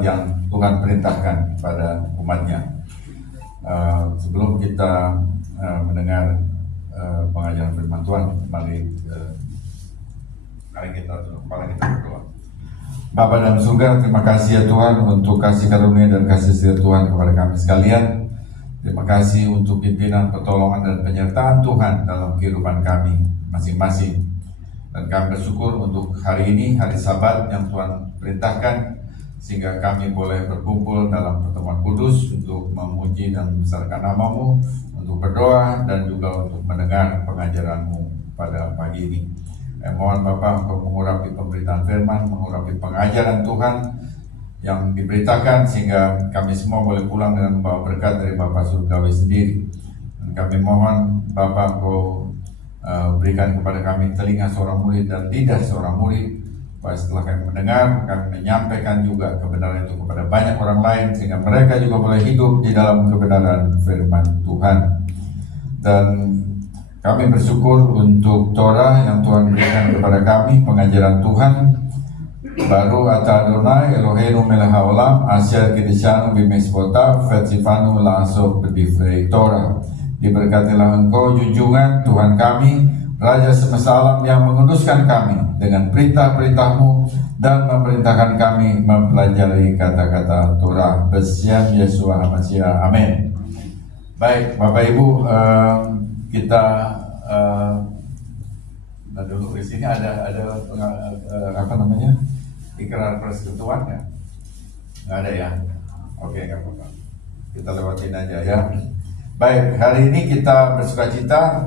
yang Tuhan perintahkan kepada umatnya. Sebelum kita mendengar pengajaran firman Tuhan, mari kita berdoa. Bapa dalam surga, terima kasih ya Tuhan untuk kasih karunia dan kasih setia Tuhan kepada kami sekalian. Terima kasih untuk pimpinan, pertolongan dan penyertaan Tuhan dalam kehidupan kami masing-masing. Dan kami bersyukur untuk hari ini, hari Sabat yang Tuhan perintahkan, sehingga kami boleh berkumpul dalam pertemuan kudus untuk memuji dan membesarkan nama-Mu, untuk berdoa dan juga untuk mendengar pengajaran-Mu pada pagi ini. Mohon Bapak untuk mengurapi pemberitaan firman, mengurapi pengajaran Tuhan yang diberitakan, sehingga kami semua boleh pulang dengan membawa berkat dari Bapa Surgawi sendiri. Dan kami mohon Bapak Engkau berikan kepada kami telinga seorang murid dan lidah seorang murid, supaya setelah kami mendengar, kami menyampaikan juga kebenaran itu kepada banyak orang lain, sehingga mereka juga boleh hidup di dalam kebenaran firman Tuhan. Dan kami bersyukur untuk Torah yang Tuhan berikan kepada kami, pengajaran Tuhan. Baru ata Adonai Eloheinu melech haolam asher kiddushanu b'mitzvotav v'tzivanu la'asok b'divrei Torah. Diberkatilah Engkau junjungan Tuhan kami, Raja semesta alam, yang menguduskan kami dengan perintah-perintah-Mu dan memerintahkan kami mempelajari kata-kata Torah. B'Shem Yeshua HaMashiach. Amin. Baik, Bapak Ibu, kita dulu di sini ada apa namanya, ikrar persekutuan ya? Nggak ada ya? Oke, nggak apa-apa. Kita lewatin aja ya. Baik, hari ini kita bersukacita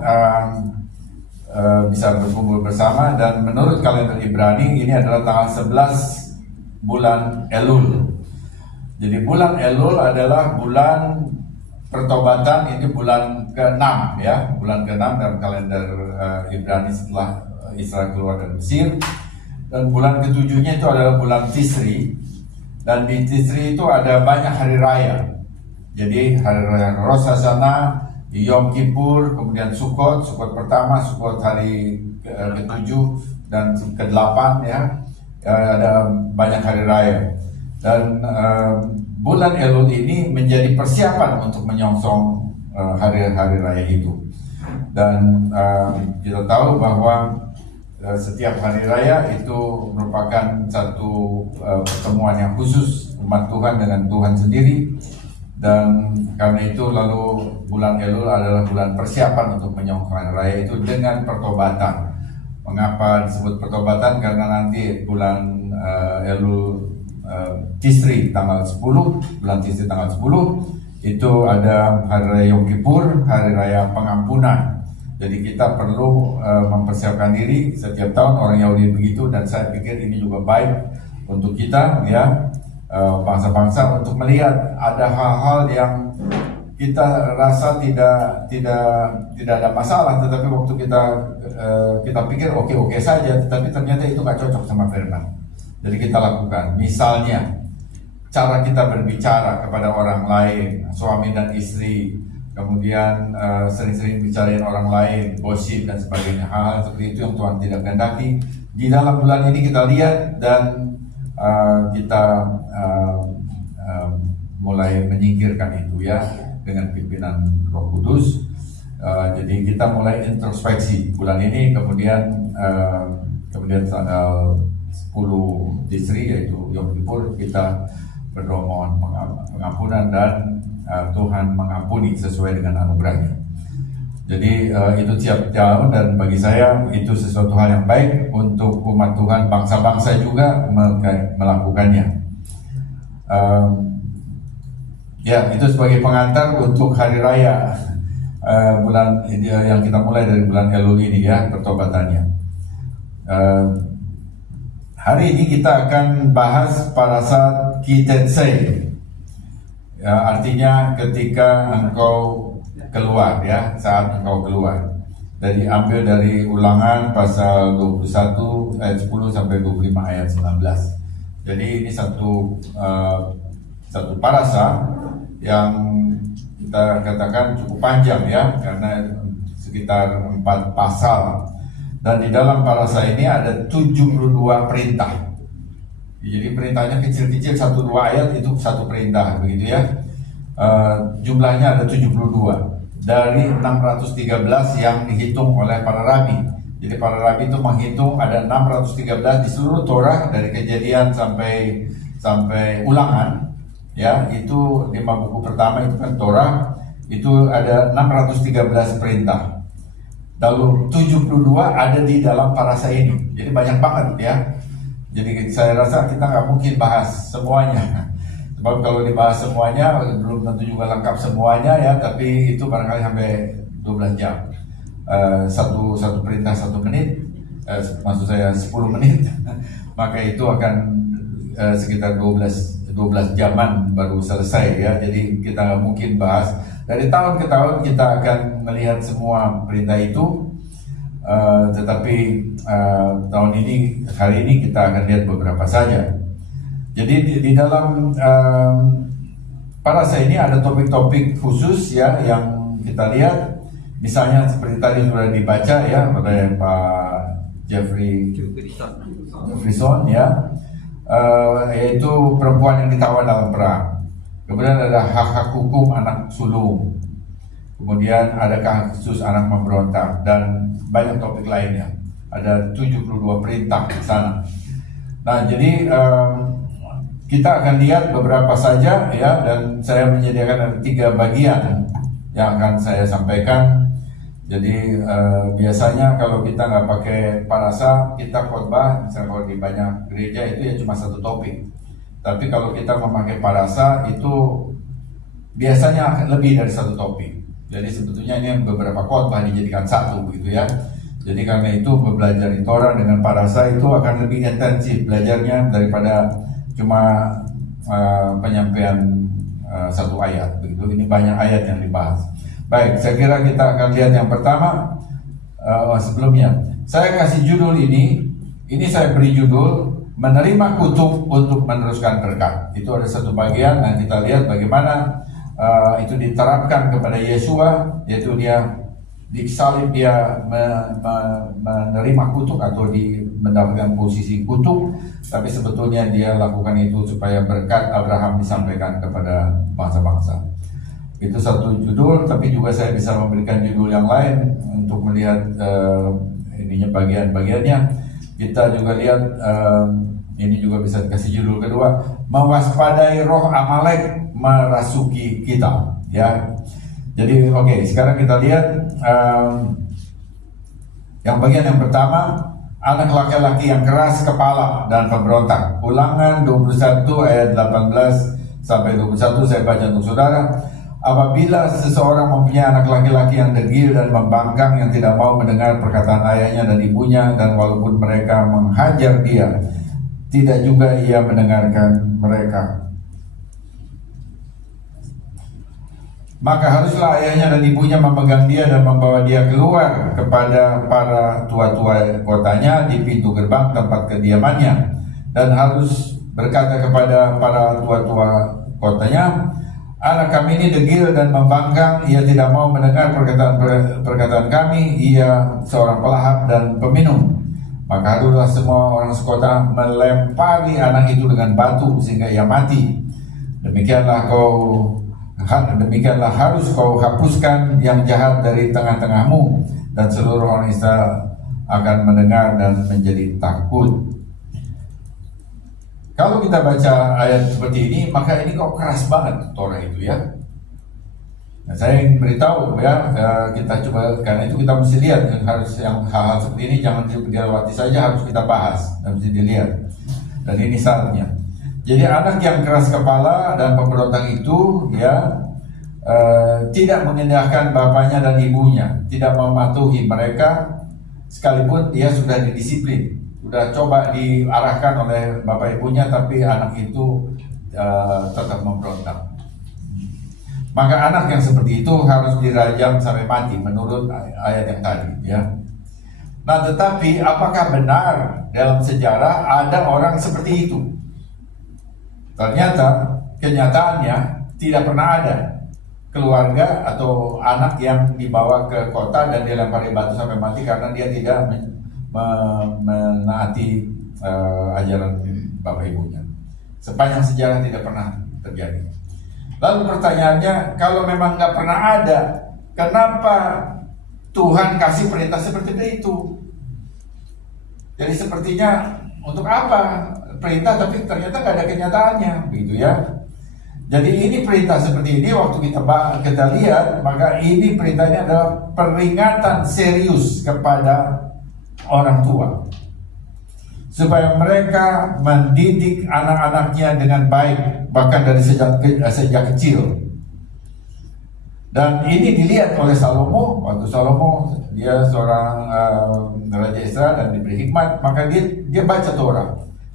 bisa berkumpul bersama, dan menurut kalender Ibrani ini adalah tanggal 11 bulan Elul. Jadi bulan Elul adalah bulan pertobatan, ini bulan ke-6 ya, bulan ke-6 dalam kalender Ibrani setelah Israel keluar dari Mesir. Dan bulan ke-7-nya itu adalah bulan Tisri, dan di Tisri itu ada banyak hari raya. Jadi hari raya Rosh Hashanah, Yom Kippur, kemudian Sukkot pertama, Sukkot hari ke-7 dan ke-8 ya, ada banyak hari raya. Dan bulan Elul ini menjadi persiapan untuk menyongsong hari-hari raya itu. Dan kita tahu bahwa setiap hari raya itu merupakan satu pertemuan yang khusus umat Tuhan dengan Tuhan sendiri. Dan karena itu lalu bulan Elul adalah bulan persiapan untuk menyongsong hari raya itu dengan pertobatan. Mengapa disebut pertobatan? Karena nanti bulan Elul Tisri tanggal 10, bulan Tisri tanggal 10 itu ada hari raya Yom Kippur, hari raya pengampunan. Jadi kita perlu mempersiapkan diri. Setiap tahun orang Yahudi begitu, dan saya pikir ini juga baik untuk kita ya, bangsa-bangsa, untuk melihat ada hal-hal yang kita rasa tidak ada masalah, tetapi waktu kita pikir oke saja, tetapi ternyata itu nggak cocok sama firman. Jadi kita lakukan. Misalnya cara kita berbicara kepada orang lain, suami dan istri, kemudian sering-sering bicarain orang lain, gosip dan sebagainya. Hal-hal seperti itu yang Tuhan tidak kehendaki. Di dalam bulan ini kita lihat, dan kita mulai menyingkirkan itu ya, dengan pimpinan Roh Kudus. Jadi kita mulai introspeksi bulan ini, kemudian tanggal 10 Tisri yaitu Yom Kippur, kita berdoa mohon pengampunan, dan Tuhan mengampuni sesuai dengan anugerahnya. Jadi itu tiap tahun, dan bagi saya itu sesuatu hal yang baik untuk umat Tuhan, bangsa-bangsa juga melakukannya. Ya, itu sebagai pengantar untuk hari raya bulan yang kita mulai dari bulan Elul ini ya, pertobatannya. Hari ini kita akan bahas parasat Kitetsei. Ya, artinya ketika engkau keluar ya, saat engkau keluar. Jadi ambil dari Ulangan pasal 21 ayat 10 sampai 25 ayat 19. Jadi ini satu parasa yang kita katakan cukup panjang ya, karena sekitar 4 pasal. Dan di dalam parasa ini ada 72 perintah. Jadi perintahnya kecil-kecil, 1-2 ayat itu satu perintah begitu ya. Jumlahnya ada 72 dari 613 yang dihitung oleh para rabi. Jadi para rabi itu menghitung ada 613 di seluruh Torah dari Kejadian sampai Ulangan ya. Itu 5 buku pertama itu kan Torah, itu ada 613 perintah. Lalu 72 ada di dalam parasa ini. Jadi banyak banget ya. Jadi saya rasa kita nggak mungkin bahas semuanya. Sebab kalau dibahas semuanya belum tentu juga lengkap semuanya ya. Tapi itu barangkali sampai 12 jam. Satu perintah 1 menit, maksud saya 10 menit. Maka itu akan sekitar 12 jaman baru selesai ya. Jadi kita nggak mungkin bahas. Dari tahun ke tahun kita akan melihat semua perintah itu. Tetapi tahun ini, hari ini kita akan lihat beberapa saja. Jadi di dalam parasa ini ada topik-topik khusus ya yang kita lihat. Misalnya seperti tadi sudah dibaca ya oleh Pak Jeffreyson ya, yaitu perempuan yang ditawan dalam perang. Kemudian ada hak-hak hukum anak sulung. Kemudian ada kasus anak memberontak dan banyak topik lainnya. Ada 72 perintah di sana. Nah, jadi kita akan lihat beberapa saja ya, dan saya menyediakan ada 3 bagian yang akan saya sampaikan. Jadi biasanya kalau kita nggak pakai parasa, kita khotbah, misalnya kalau di banyak gereja itu ya cuma 1 topik. Tapi kalau kita memakai parasa itu biasanya akan lebih dari 1 topik. Jadi sebetulnya ini beberapa khotbah dijadikan 1 begitu ya. Jadi karena itu belajar Torah dengan parasa itu akan lebih intensif belajarnya daripada cuma penyampaian 1 ayat begitu. Ini banyak ayat yang dibahas. Baik, saya kira kita akan lihat yang pertama. Sebelumnya saya kasih judul ini saya beri judul menerima kutuk untuk meneruskan berkat. Itu ada 1 bagian. Nah, kita lihat bagaimana itu diterapkan kepada Yesua, yaitu dia disalib, dia menerima kutuk atau mendapatkan posisi kutuk, tapi sebetulnya dia lakukan itu supaya berkat Abraham disampaikan kepada bangsa-bangsa. Itu 1 judul, tapi juga saya bisa memberikan judul yang lain untuk melihat ininya bagian-bagiannya. Kita juga lihat ini juga bisa dikasih judul kedua, mewaspadai roh Amalek merasuki kita ya. Jadi oke, sekarang kita lihat yang bagian yang pertama, anak laki-laki yang keras kepala dan pemberontak. Ulangan 21 ayat 18 sampai 21 saya baca untuk saudara. Apabila seseorang mempunyai anak laki-laki yang degil dan membangkang, yang tidak mau mendengar perkataan ayahnya dan ibunya, dan walaupun mereka menghajar dia, tidak juga ia mendengarkan mereka, maka haruslah ayahnya dan ibunya memegang dia dan membawa dia keluar kepada para tua-tua kotanya di pintu gerbang tempat kediamannya, dan harus berkata kepada para tua-tua kotanya, anak kami ini degil dan membangkang, ia tidak mau mendengar perkataan kami, ia seorang pelahap dan peminum. Maka haruslah semua orang sekota melempari anak itu dengan batu sehingga ia mati. Demikianlah harus kau hapuskan yang jahat dari tengah-tengahmu, dan seluruh orang Israel akan mendengar dan menjadi takut. Kalau kita baca ayat seperti ini, maka ini kok keras banget Torah itu ya. Nah, saya ingin beritahu ya, kita coba, karena itu kita mesti lihat yang hal-hal seperti ini jangan dilewati saja, harus kita bahas dan mesti dilihat. Dan ini saatnya. Jadi anak yang keras kepala dan pemberontak itu ya tidak mengindahkan bapaknya dan ibunya, tidak mematuhi mereka sekalipun dia sudah didisiplin, sudah coba diarahkan oleh bapak ibunya, tapi anak itu tetap memberontak. Maka anak yang seperti itu harus dirajam sampai mati menurut ayat yang tadi ya. Nah, tetapi apakah benar dalam sejarah ada orang seperti itu? Ternyata kenyataannya tidak pernah ada keluarga atau anak yang dibawa ke kota dan dilempari batu sampai mati karena dia tidak menaati ajaran bapak ibunya. Sepanjang sejarah tidak pernah terjadi. Lalu pertanyaannya, kalau memang nggak pernah ada, kenapa Tuhan kasih perintah seperti itu? Jadi sepertinya untuk apa perintah tapi ternyata nggak ada kenyataannya, begitu ya. Jadi ini perintah seperti ini waktu kita lihat, maka ini perintahnya adalah peringatan serius kepada orang tua, supaya mereka mendidik anak-anaknya dengan baik, bahkan dari sejak kecil. Dan ini dilihat oleh Salomo. Waktu Salomo dia seorang raja Israel dan diberi hikmat, maka dia baca Torah,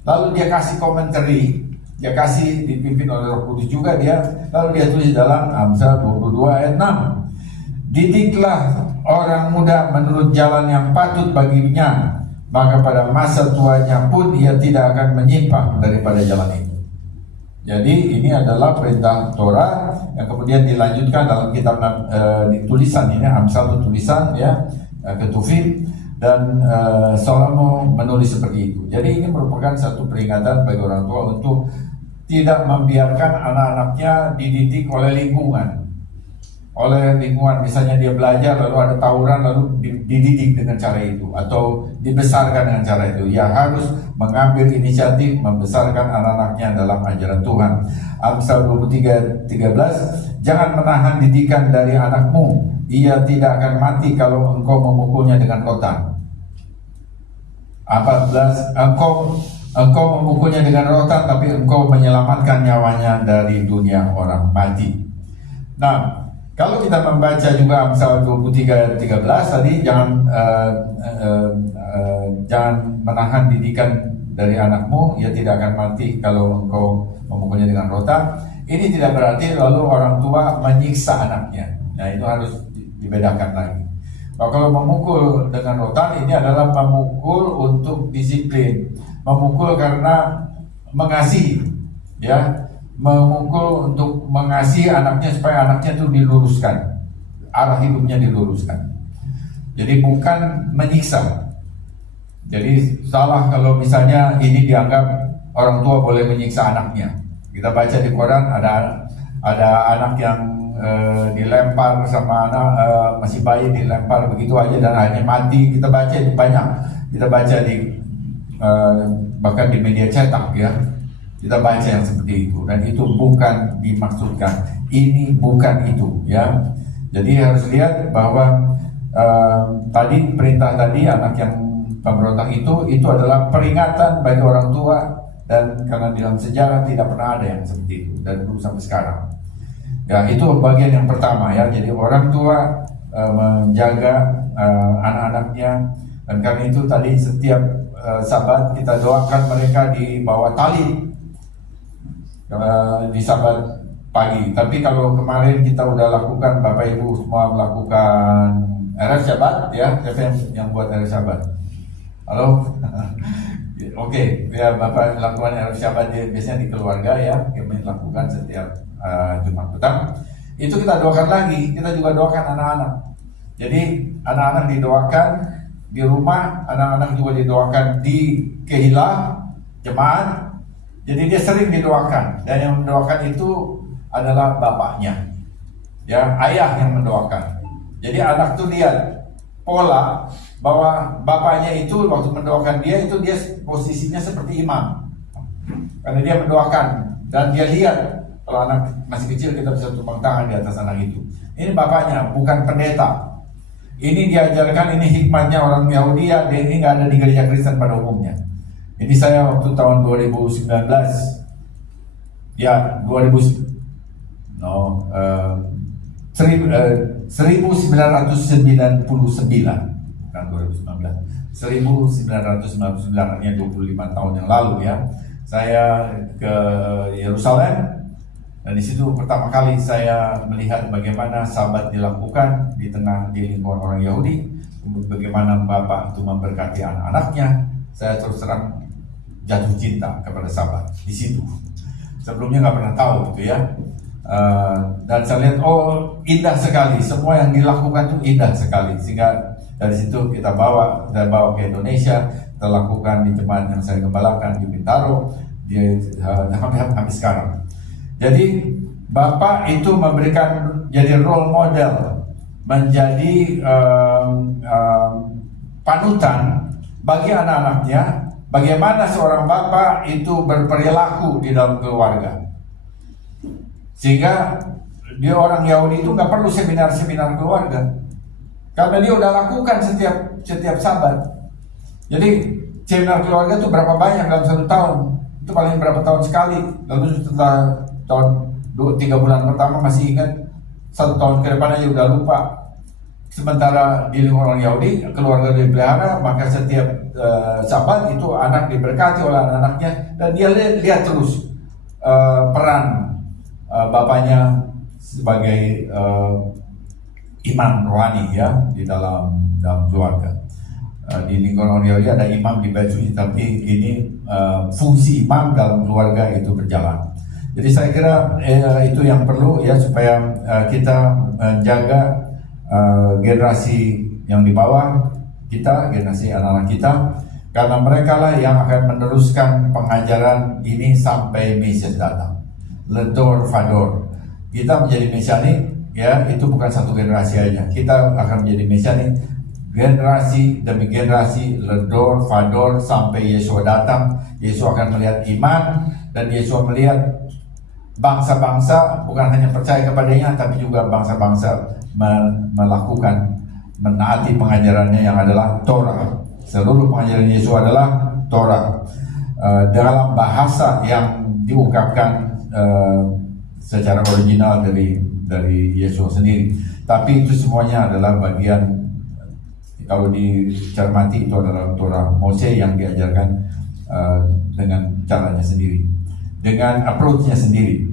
lalu dia kasih komentari, dia kasih dipimpin oleh Roh Kudus juga dia, lalu dia tulis dalam Amsal 22 ayat 6, didiklah orang muda menurut jalan yang patut baginya, maka pada masa tuanya pun ia tidak akan menyimpang daripada jalan itu. Jadi ini adalah perintah Torah yang kemudian dilanjutkan dalam kitab di tulisan ini. Amsal itu tulisan ya, Ketuvim, dan Salomo menulis seperti itu. Jadi ini merupakan satu peringatan bagi orang tua untuk tidak membiarkan anak-anaknya dididik oleh lingkungan. Misalnya dia belajar lalu ada tawuran lalu dididik dengan cara itu atau dibesarkan dengan cara itu. Ya harus mengambil inisiatif membesarkan anak-anaknya dalam ajaran Tuhan. Amsal 23:13, jangan menahan didikan dari anakmu, ia tidak akan mati kalau engkau memukulnya dengan rotan. 14, engkau memukulnya dengan rotan tapi engkau menyelamatkan nyawanya dari dunia orang mati. Nah, kalau kita membaca juga Amsal 23:13 tadi, jangan menahan didikan dari anakmu, ia tidak akan mati kalau engkau memukulnya dengan rotan. Ini tidak berarti lalu orang tua menyiksa anaknya. Nah, itu harus dibedakan lagi. Kalau memukul dengan rotan ini adalah memukul untuk disiplin, memukul karena mengasihi, ya. Memukul untuk mengasihi anaknya supaya anaknya itu diluruskan, arah hidupnya diluruskan. Jadi bukan menyiksa. Jadi salah kalau misalnya ini dianggap orang tua boleh menyiksa anaknya. Kita baca di Quran ada anak yang dilempar sama anak masih bayi, dilempar begitu aja dan akhirnya mati. Kita baca itu banyak. Kita baca di bahkan di media cetak ya. Kita baca yang seperti itu, dan itu bukan dimaksudkan. Ini bukan itu, ya. Jadi harus lihat bahwa tadi perintah tadi anak yang pemberontak itu adalah peringatan bagi orang tua, dan karena dalam sejarah tidak pernah ada yang seperti itu dan belum sampai sekarang. Ya, itu bagian yang pertama ya. Jadi orang tua menjaga anak-anaknya, dan karena itu tadi setiap Sabat kita doakan mereka di bawah tali. Di Sabat pagi. Tapi kalau kemarin kita udah lakukan, Bapak Ibu semua melakukan RF Sabat ya. Siapa yang buat RF Sabat? Halo? Oke, ya Bapak lakukan RF Sabat biasanya di keluarga ya. Kami lakukan setiap Jumat petang. Itu kita doakan lagi. Kita juga doakan anak-anak. Jadi anak-anak didoakan di rumah, anak-anak juga didoakan di kehilah jemaat. Jadi dia sering didoakan, dan yang mendoakan itu adalah bapaknya, ya, ayah yang mendoakan. Jadi anak tuh lihat pola bahwa bapaknya itu waktu mendoakan dia itu dia posisinya seperti imam, karena dia mendoakan dan dia lihat. Kalau anak masih kecil kita bisa tumpang tangan di atas anak itu. Ini bapaknya, bukan pendeta. Ini diajarkan, ini hikmatnya orang Yahudi ya, dan ini nggak ada di gereja Kristen pada umumnya. Ini saya waktu tahun 2019 ya 1999 bukan 2019, 1999, artinya 25 tahun yang lalu ya. Saya ke Yerusalem, dan di situ pertama kali saya melihat bagaimana Sabat dilakukan di lingkungan orang Yahudi, bagaimana Bapak itu memberkati anak-anaknya. Saya terus terang jatuh cinta kepada Sabat di situ. Sebelumnya nggak pernah tahu gitu ya. Dan saya lihat indah sekali, semua yang dilakukan itu indah sekali, sehingga dari situ kita bawa ke Indonesia, kita lakukan di jemaat yang saya gembalakan di Bintaro, dia sampai sekarang. Jadi bapak itu memberikan jadi role model, menjadi panutan bagi anak-anaknya, bagaimana seorang bapak itu berperilaku di dalam keluarga. Sehingga dia orang Yahudi itu nggak perlu seminar-seminar keluarga, karena dia udah lakukan setiap Sabat. Jadi seminar keluarga itu berapa banyak dalam 1 tahun? Itu paling berapa tahun sekali. Lalu setelah tahun 2-3 bulan pertama masih ingat, 1 tahun ke depan aja udah lupa. Sementara di lingkungan orang Yahudi, keluarga dipelihara, maka setiap Sabat itu anak diberkati oleh anak-anaknya, dan dia lihat terus peran bapaknya sebagai imam rohani ya di dalam keluarga. Di lingkungan orang Yahudi ada imam di bait suci, tapi ini fungsi imam dalam keluarga itu berjalan. Jadi saya kira itu yang perlu ya, supaya kita menjaga generasi yang di bawah kita, generasi anak-anak kita, karena mereka lah yang akan meneruskan pengajaran ini sampai Mesias datang. Ledor Fador, kita menjadi mesianik ya, itu bukan satu generasi aja, kita akan menjadi mesianik generasi demi generasi, Ledor Fador, sampai Yesus datang. Yesus akan melihat iman, dan Yesus melihat bangsa-bangsa bukan hanya percaya kepadanya, tapi juga bangsa-bangsa melakukan, menaati pengajarannya yang adalah Torah. Seluruh pengajaran Yesus adalah Torah, dalam bahasa yang diungkapkan secara original dari Yesus sendiri. Tapi itu semuanya adalah bagian, kalau dicermati, itu adalah Torah Mose yang diajarkan dengan caranya sendiri, dengan approach-nya sendiri.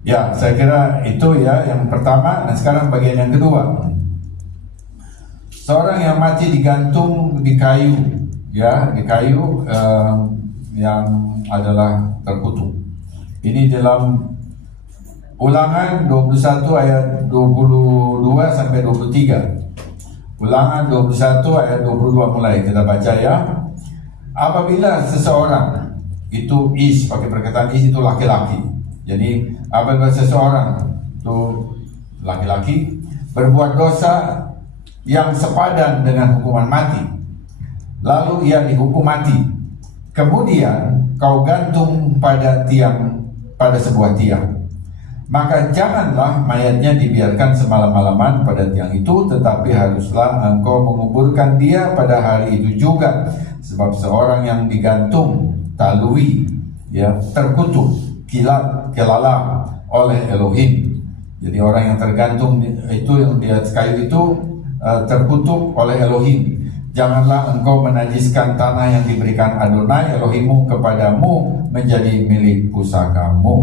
Ya, saya kira itu ya yang pertama. Dan sekarang bagian yang kedua, seorang yang mati digantung di kayu, ya, di kayu yang adalah terkutuk. Ini dalam Ulangan 21 ayat 22 sampai 23. Ulangan 21 ayat 22 mulai kita baca ya. Apabila seseorang itu pakai perkataan itu laki-laki. Jadi apabila seseorang itu laki-laki berbuat dosa yang sepadan dengan hukuman mati, lalu ia dihukum mati, kemudian kau gantung pada sebuah tiang, maka janganlah mayatnya dibiarkan semalam-malaman pada tiang itu, tetapi haruslah engkau menguburkan dia pada hari itu juga, sebab seorang yang digantung talui, ya, terkutuk, kilala oleh Elohim. Jadi orang yang tergantung itu, yang di atas kayu itu, terkutuk oleh Elohim. Janganlah engkau menajiskan tanah yang diberikan Adonai Elohimmu kepadamu menjadi milik pusakamu.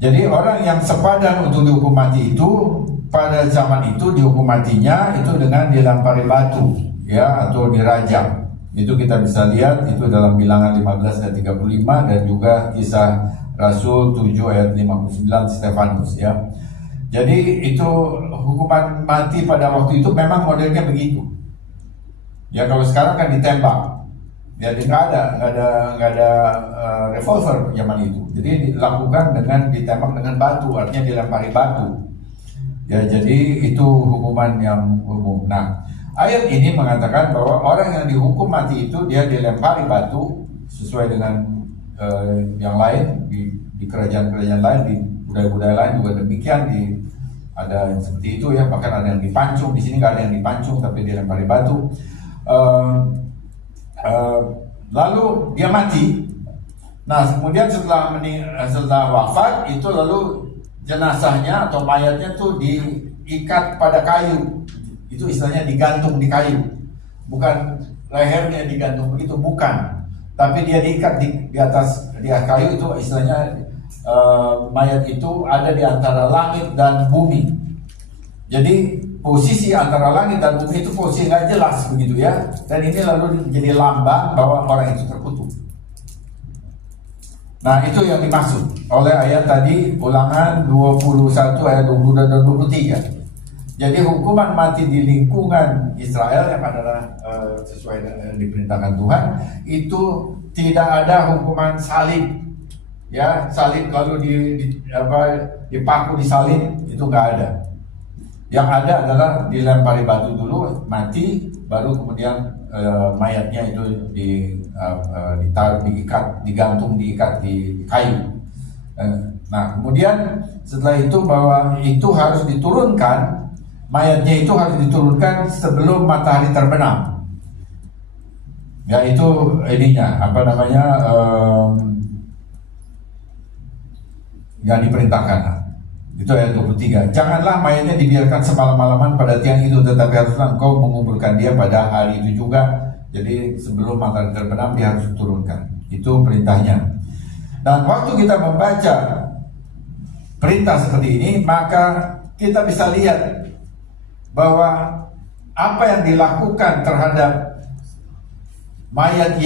Jadi orang yang sepadan untuk dihukum mati itu, pada zaman itu dihukum matinya itu dengan dilempari batu, ya, atau dirajam. Itu kita bisa lihat itu dalam Bilangan 15 ayat 35, dan juga Kisah Rasul 7 ayat 59 Stefanus, ya. Jadi itu hukuman mati pada waktu itu memang modelnya begitu. Ya, kalau sekarang kan ditembak. Jadi nggak ada revolver zaman itu. Jadi dilakukan dengan ditembak dengan batu, artinya dilempari batu. Ya, jadi itu hukuman yang umum. Nah, ayat ini mengatakan bahwa orang yang dihukum mati itu dia dilempari batu, sesuai dengan yang lain di kerajaan-kerajaan lain, di budaya-budaya lain juga demikian, ada yang seperti itu ya, bahkan ada yang dipancung. Di sini nggak ada yang dipancung, tapi dilempari batu. Lalu dia mati. Nah, kemudian setelah wafat itu, lalu jenazahnya atau mayatnya tuh diikat pada kayu. Itu istilahnya digantung di kayu. Bukan lehernya digantung begitu, bukan. Tapi dia diikat di atas kayu. Itu istilahnya mayat itu ada di antara langit dan bumi. Jadi posisi antara langit dan bumi itu posisi nggak jelas begitu ya. Dan ini lalu menjadi lambang bahwa orang itu terkutuk. Nah, itu yang dimaksud oleh ayat tadi, Ulangan 21 ayat 20 dan 23. Jadi hukuman mati di lingkungan Israel yang adalah sesuai dengan diperintahkan Tuhan itu tidak ada hukuman salib. Ya, salib kalau dipaku di salib itu nggak ada. Yang ada adalah dilempari batu dulu, mati, baru kemudian mayatnya itu digantung, diikat di kayu. Nah, kemudian setelah itu bahwa itu harus diturunkan, mayatnya itu harus diturunkan sebelum matahari terbenam. Ya, itu ininya yang diperintahkan. Itu ayat 23. Janganlah mayatnya dibiarkan semalam-malaman pada tiang itu, tetapi haruslah engkau menguburkan dia pada hari itu juga. Jadi sebelum matahari terbenam dia harus diturunkan. Itu perintahnya. Dan waktu kita membaca perintah seperti ini, maka kita bisa lihat bahwa apa yang dilakukan terhadap mayat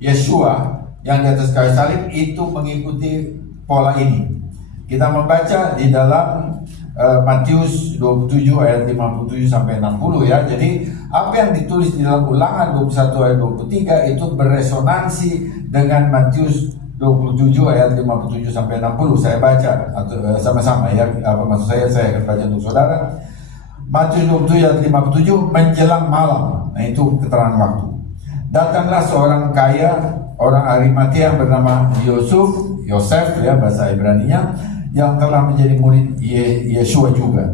Yesua yang di atas kayu salib itu mengikuti pola ini. Kita membaca di dalam Matius 27 ayat 57 sampai 60 ya. Jadi apa yang ditulis di dalam Ulangan 21 ayat 23 itu beresonansi dengan Matius 27 ayat 57 sampai 60. Saya baca atau sama-sama ya. Apa maksud saya akan baca untuk saudara. Matius 27 ayat 57, menjelang malam. Nah, itu keterangan waktu. Datanglah seorang kaya, orang Arimatea bernama Yosef ya bahasa Ibraninya, yang telah menjadi murid Yesua juga.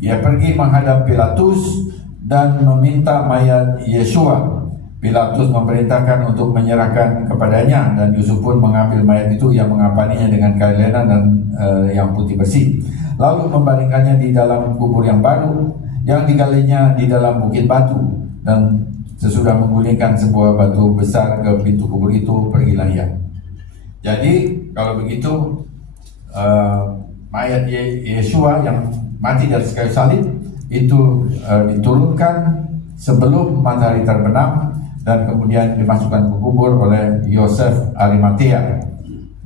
Ia pergi menghadap Pilatus dan meminta mayat Yesua. Pilatus memerintahkan untuk menyerahkan kepadanya, dan Yusuf pun mengambil mayat itu. Ia mengapaninya dengan kain lenan dan yang putih bersih, lalu membaringkannya di dalam kubur yang baru yang digalinya di dalam bukit batu. Dan sesudah menggulingkan sebuah batu besar ke pintu kubur itu, pergilah ia. Jadi kalau begitu mayat Yesua yang mati dari kayu salib itu diturunkan sebelum matahari terbenam dan kemudian dimasukkan ke kubur oleh Yosef Arimatea.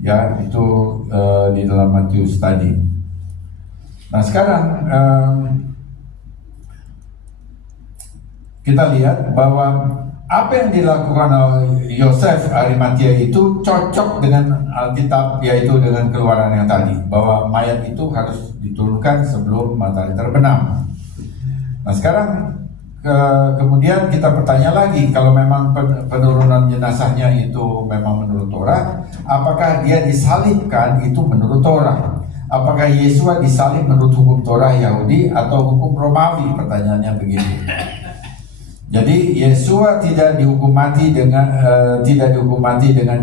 Ya, itu di dalam Matius tadi. Nah, sekarang kita lihat bahwa apa yang dilakukan oleh Yosef Arimatea itu cocok dengan Alkitab, yaitu dengan Keluaran yang tadi, bahwa mayat itu harus diturunkan sebelum matahari terbenam. Nah, sekarang kemudian kita bertanya lagi, kalau memang penurunan jenazahnya itu memang menurut Torah, apakah dia disalibkan itu menurut Torah? Apakah Yesua disalib menurut hukum Torah Yahudi atau hukum Romawi? Pertanyaannya begitu. Jadi Yesua tidak dihukum mati dengan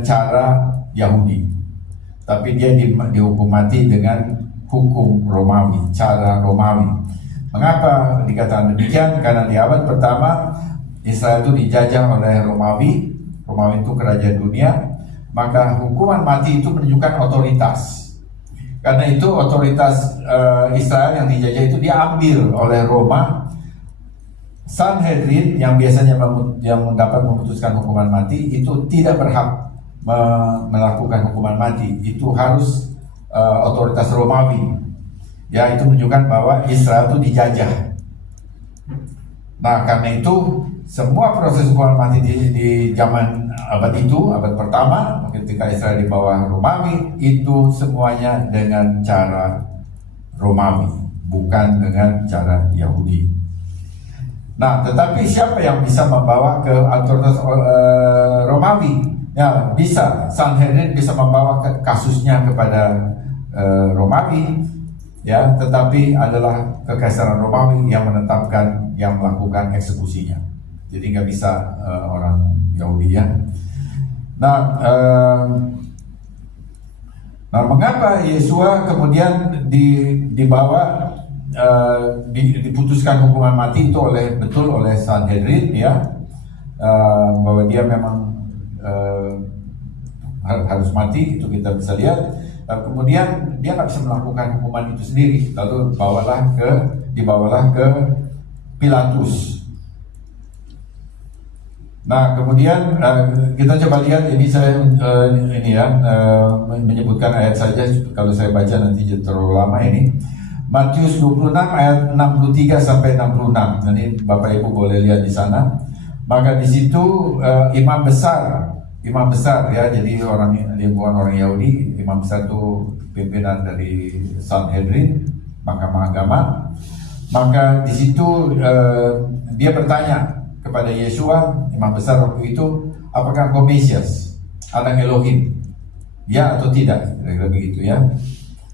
cara Yahudi, tapi dia dihukum mati dengan hukum Romawi, cara Romawi. Mengapa dikatakan demikian? Karena di abad pertama Israel itu dijajah oleh Romawi. Romawi itu kerajaan dunia. Maka hukuman mati itu menunjukkan otoritas. Karena itu otoritas Israel yang dijajah itu diambil oleh Roma. Sanhedrin yang biasanya yang dapat memutuskan hukuman mati itu tidak berhak melakukan hukuman mati. Itu harus otoritas Romawi. Ya, itu menunjukkan bahwa Israel itu dijajah. Nah, karena itu semua proses hukuman mati di zaman abad itu, abad pertama, ketika Israel di bawah Romawi, itu semuanya dengan cara Romawi, bukan dengan cara Yahudi. Nah, tetapi siapa yang bisa membawa ke otoritas Romawi? Ya, bisa. Sanhedrin bisa membawa kasusnya kepada Romawi, ya, tetapi adalah kekaisaran Romawi yang menetapkan, yang melakukan eksekusinya. Jadi nggak bisa orang Yahudi ya. Nah, mengapa Yesua kemudian dibawa diputuskan hukuman mati itu oleh Sanhedrin ya, bahwa dia memang harus mati, itu kita bisa lihat. Kemudian dia nggak bisa melakukan hukuman itu sendiri, lalu dibawalah ke Pilatus. Nah, kemudian kita coba lihat ini, saya menyebutkan ayat saja, kalau saya baca nanti terlalu lama ini. Matius 26 ayat 63 sampai 66. Nanti Bapak Ibu boleh lihat di sana. Maka di situ imam besar imam besar ya, jadi dia bukan orang Yahudi. Imam besar itu pimpinan dari Sanhedrin, Mahkamah Agama. Maka di situ dia bertanya kepada Yesua, imam besar waktu itu, apakah kau Mesias, anak Elohim, ya atau tidak, kira-kira begitu ya.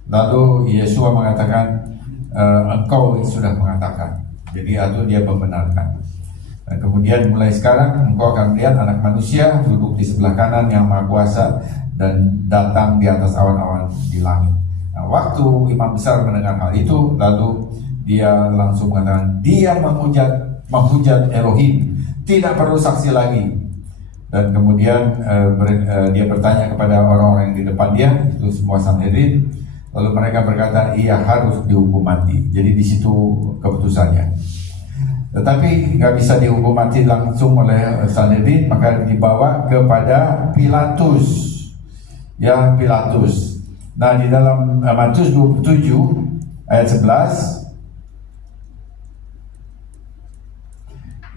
Lalu Yesua mengatakan, engkau sudah mengatakan. Jadi atau dia membenarkan. Dan kemudian mulai sekarang engkau akan melihat anak manusia duduk di sebelah kanan yang Maha Kuasa dan datang di atas awan-awan di langit. Nah, waktu imam besar mendengar hal itu, lalu dia langsung mengatakan, dia menghujat Elohim, tidak perlu saksi lagi. Dan kemudian dia bertanya kepada orang-orang yang di depan dia, itu semua Sanhedrin. Lalu mereka berkata, ia harus dihukum mati. Jadi di situ keputusannya. Tetapi nggak bisa dihukum mati langsung oleh Sanhedrin, maka dibawa kepada Pilatus. Ya, Pilatus. Nah, di dalam Matius 27 ayat 11,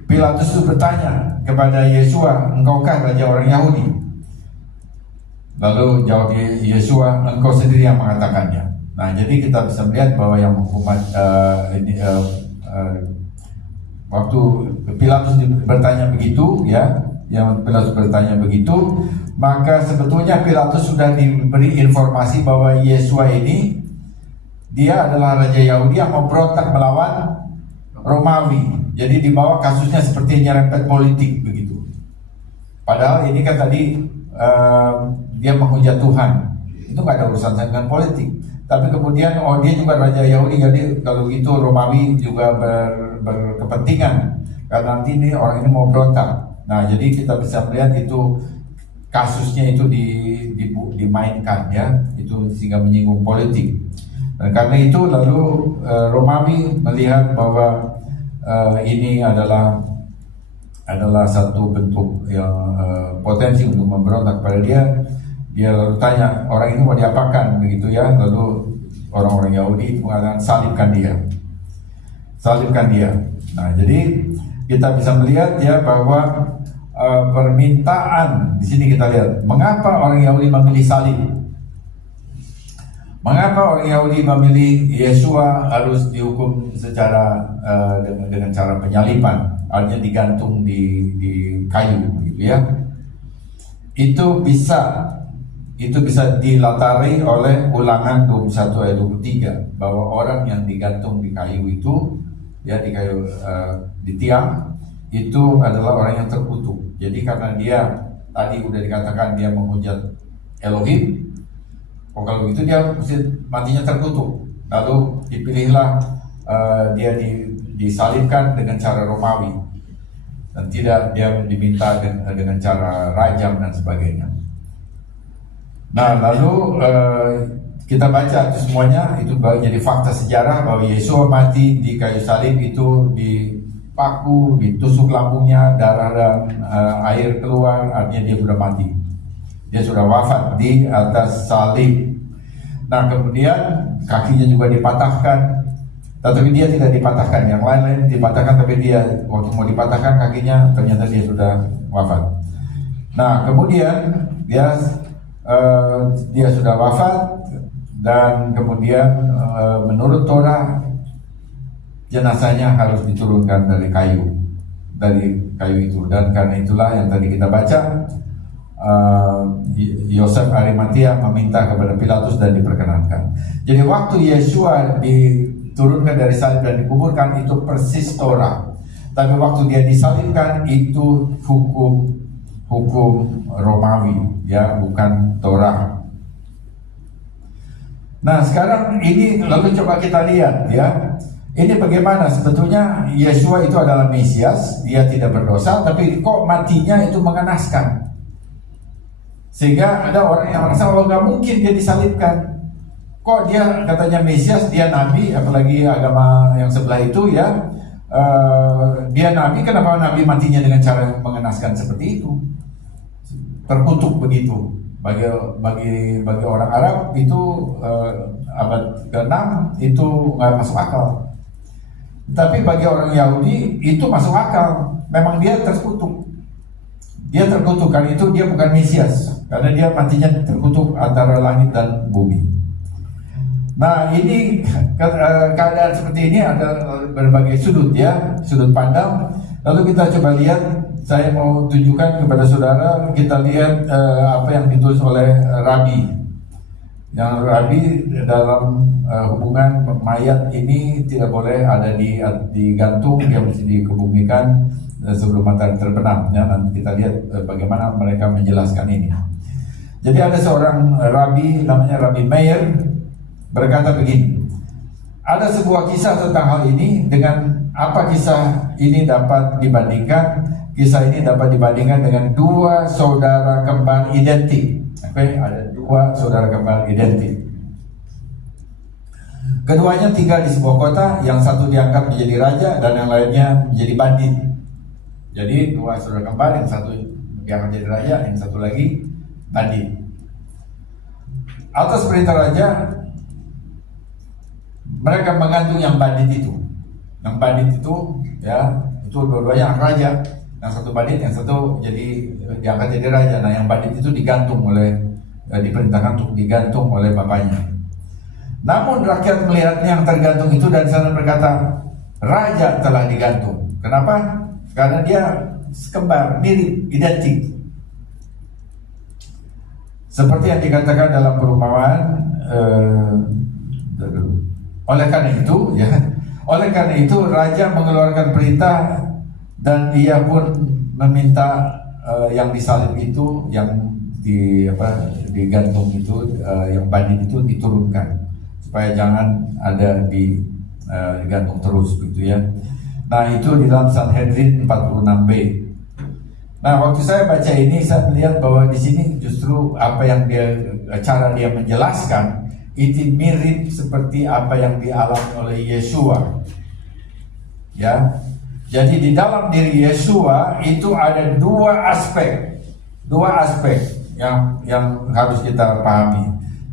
Pilatus itu bertanya kepada Yesua, engkaukah raja orang Yahudi? Lalu jawab Yesua, engkau sendiri yang mengatakannya. Nah, jadi kita bisa melihat bahwa yang menghukum waktu Pilatus bertanya begitu, ya, yang Pilatus bertanya begitu, maka sebetulnya Pilatus sudah diberi informasi bahwa Yesua ini dia adalah raja Yahudi yang memberontak melawan Romawi. Jadi dibawa kasusnya seperti nyerempet politik begitu. Padahal ini kan tadi dia menghujat Tuhan, itu nggak ada urusan dengan politik. Tapi kemudian dia juga raja Yahudi, jadi kalau gitu Romawi juga berkepentingan karena nanti ini orang ini mau berontak. Nah, jadi kita bisa melihat itu kasusnya itu dimainkan ya, itu sehingga menyinggung politik. Dan karena itu lalu Romawi melihat bahwa ini adalah satu bentuk yang potensi untuk memberontak pada dia. Dia lalu tanya, orang ini mau diapakan begitu ya. Lalu orang-orang Yahudi mengatakan, salibkan dia. Nah, jadi kita bisa melihat ya bahwa permintaan di sini kita lihat, mengapa orang Yahudi memilih salib? Mengapa orang Yahudi memilih Yesua harus dihukum secara dengan cara penyaliban, artinya digantung di kayu, gitu ya? Itu bisa dilatari oleh Ulangan 21 ayat 23 bahwa orang yang digantung di kayu itu, ya di kayu di tiang, itu adalah orang yang terkutuk. Jadi karena dia tadi udah dikatakan dia menghujat Elohim, kalau begitu dia mesti matinya terkutuk. Lalu dipilihlah dia disalibkan dengan cara Romawi, dan tidak dia diminta dengan cara rajam dan sebagainya. Nah, lalu kita baca itu semuanya, itu jadi fakta sejarah bahwa Yesus mati di kayu salib itu dipaku, ditusuk lambungnya, darah dan air keluar, artinya dia sudah mati. Dia sudah wafat di atas salib. Nah, kemudian kakinya juga dipatahkan, tetapi dia tidak dipatahkan. Yang lain-lain dipatahkan, tapi dia waktu mau dipatahkan kakinya ternyata dia sudah wafat. Nah, kemudian dia sudah wafat, dan kemudian menurut Torah jenazahnya harus diturunkan dari kayu itu. Dan karena itulah yang tadi kita baca, Yosef Arimatia meminta kepada Pilatus dan diperkenankan. Jadi waktu Yesua diturunkan dari salib dan dikuburkan itu persis Torah, tapi waktu dia disalibkan itu hukum Romawi, ya, bukan Torah. Nah, sekarang ini lalu coba kita lihat ya, ini bagaimana sebetulnya Yesua itu adalah Mesias, dia tidak berdosa, tapi kok matinya itu mengenaskan, sehingga ada orang yang merasa bahwa nggak mungkin dia disalibkan. Kok dia katanya Mesias, dia nabi, apalagi agama yang sebelah itu ya, dia nabi, kenapa nabi matinya dengan cara mengenaskan seperti itu, terkutuk begitu? Bagi orang Arab itu abad ke-6 itu nggak masuk akal. Tapi bagi orang Yahudi itu masuk akal. Memang dia terkutuk. dia terkutuk, karena itu dia bukan Mesias, karena dia matinya terkutuk antara langit dan bumi. Nah, ini keadaan seperti ini ada berbagai sudut ya, sudut pandang. Lalu kita coba lihat, saya mau tunjukkan kepada saudara, kita lihat apa yang ditulis oleh Rabi. Yang Rabi dalam hubungan mayat ini tidak boleh ada digantung, dia mesti dikebumikan sebelum matahari terbenam ya. Nanti kita lihat bagaimana mereka menjelaskan ini. Jadi ada seorang rabi namanya Rabi Meir berkata begini, ada sebuah kisah tentang hal ini. Dengan apa kisah ini dapat dibandingkan? Kisah ini dapat dibandingkan dengan dua saudara kembar identik. Ada dua saudara kembar identik. Keduanya tinggal di sebuah kota, yang satu diangkat menjadi raja dan yang lainnya menjadi bandit. Jadi dua saudara kembar, yang satu diangkat menjadi raja, yang satu lagi bandit. Atas perintah raja, mereka menggantung yang bandit itu. Yang bandit itu ya, itu dua-duanya raja. Yang satu bandit, yang satu jadi diangkat jadi raja. Nah, yang bandit itu digantung oleh diperintahkan untuk digantung oleh bapaknya. Namun rakyat melihatnya yang tergantung itu dan sana berkata, raja telah digantung. Kenapa? Karena dia kembar, mirip, identik. Seperti yang dikatakan dalam perumpamaan, oleh karena itu raja mengeluarkan perintah dan dia pun meminta yang disalib itu, yang digantung itu, yang bandit itu diturunkan supaya jangan ada digantung terus gitu ya. Nah, itu di dalam Sanhedrin 46b. Nah, waktu saya baca ini, saya melihat bahwa di sini justru apa yang cara dia menjelaskan itu mirip seperti apa yang dialami oleh Yesua. Ya. Jadi di dalam diri Yesua itu ada dua aspek yang harus kita pahami.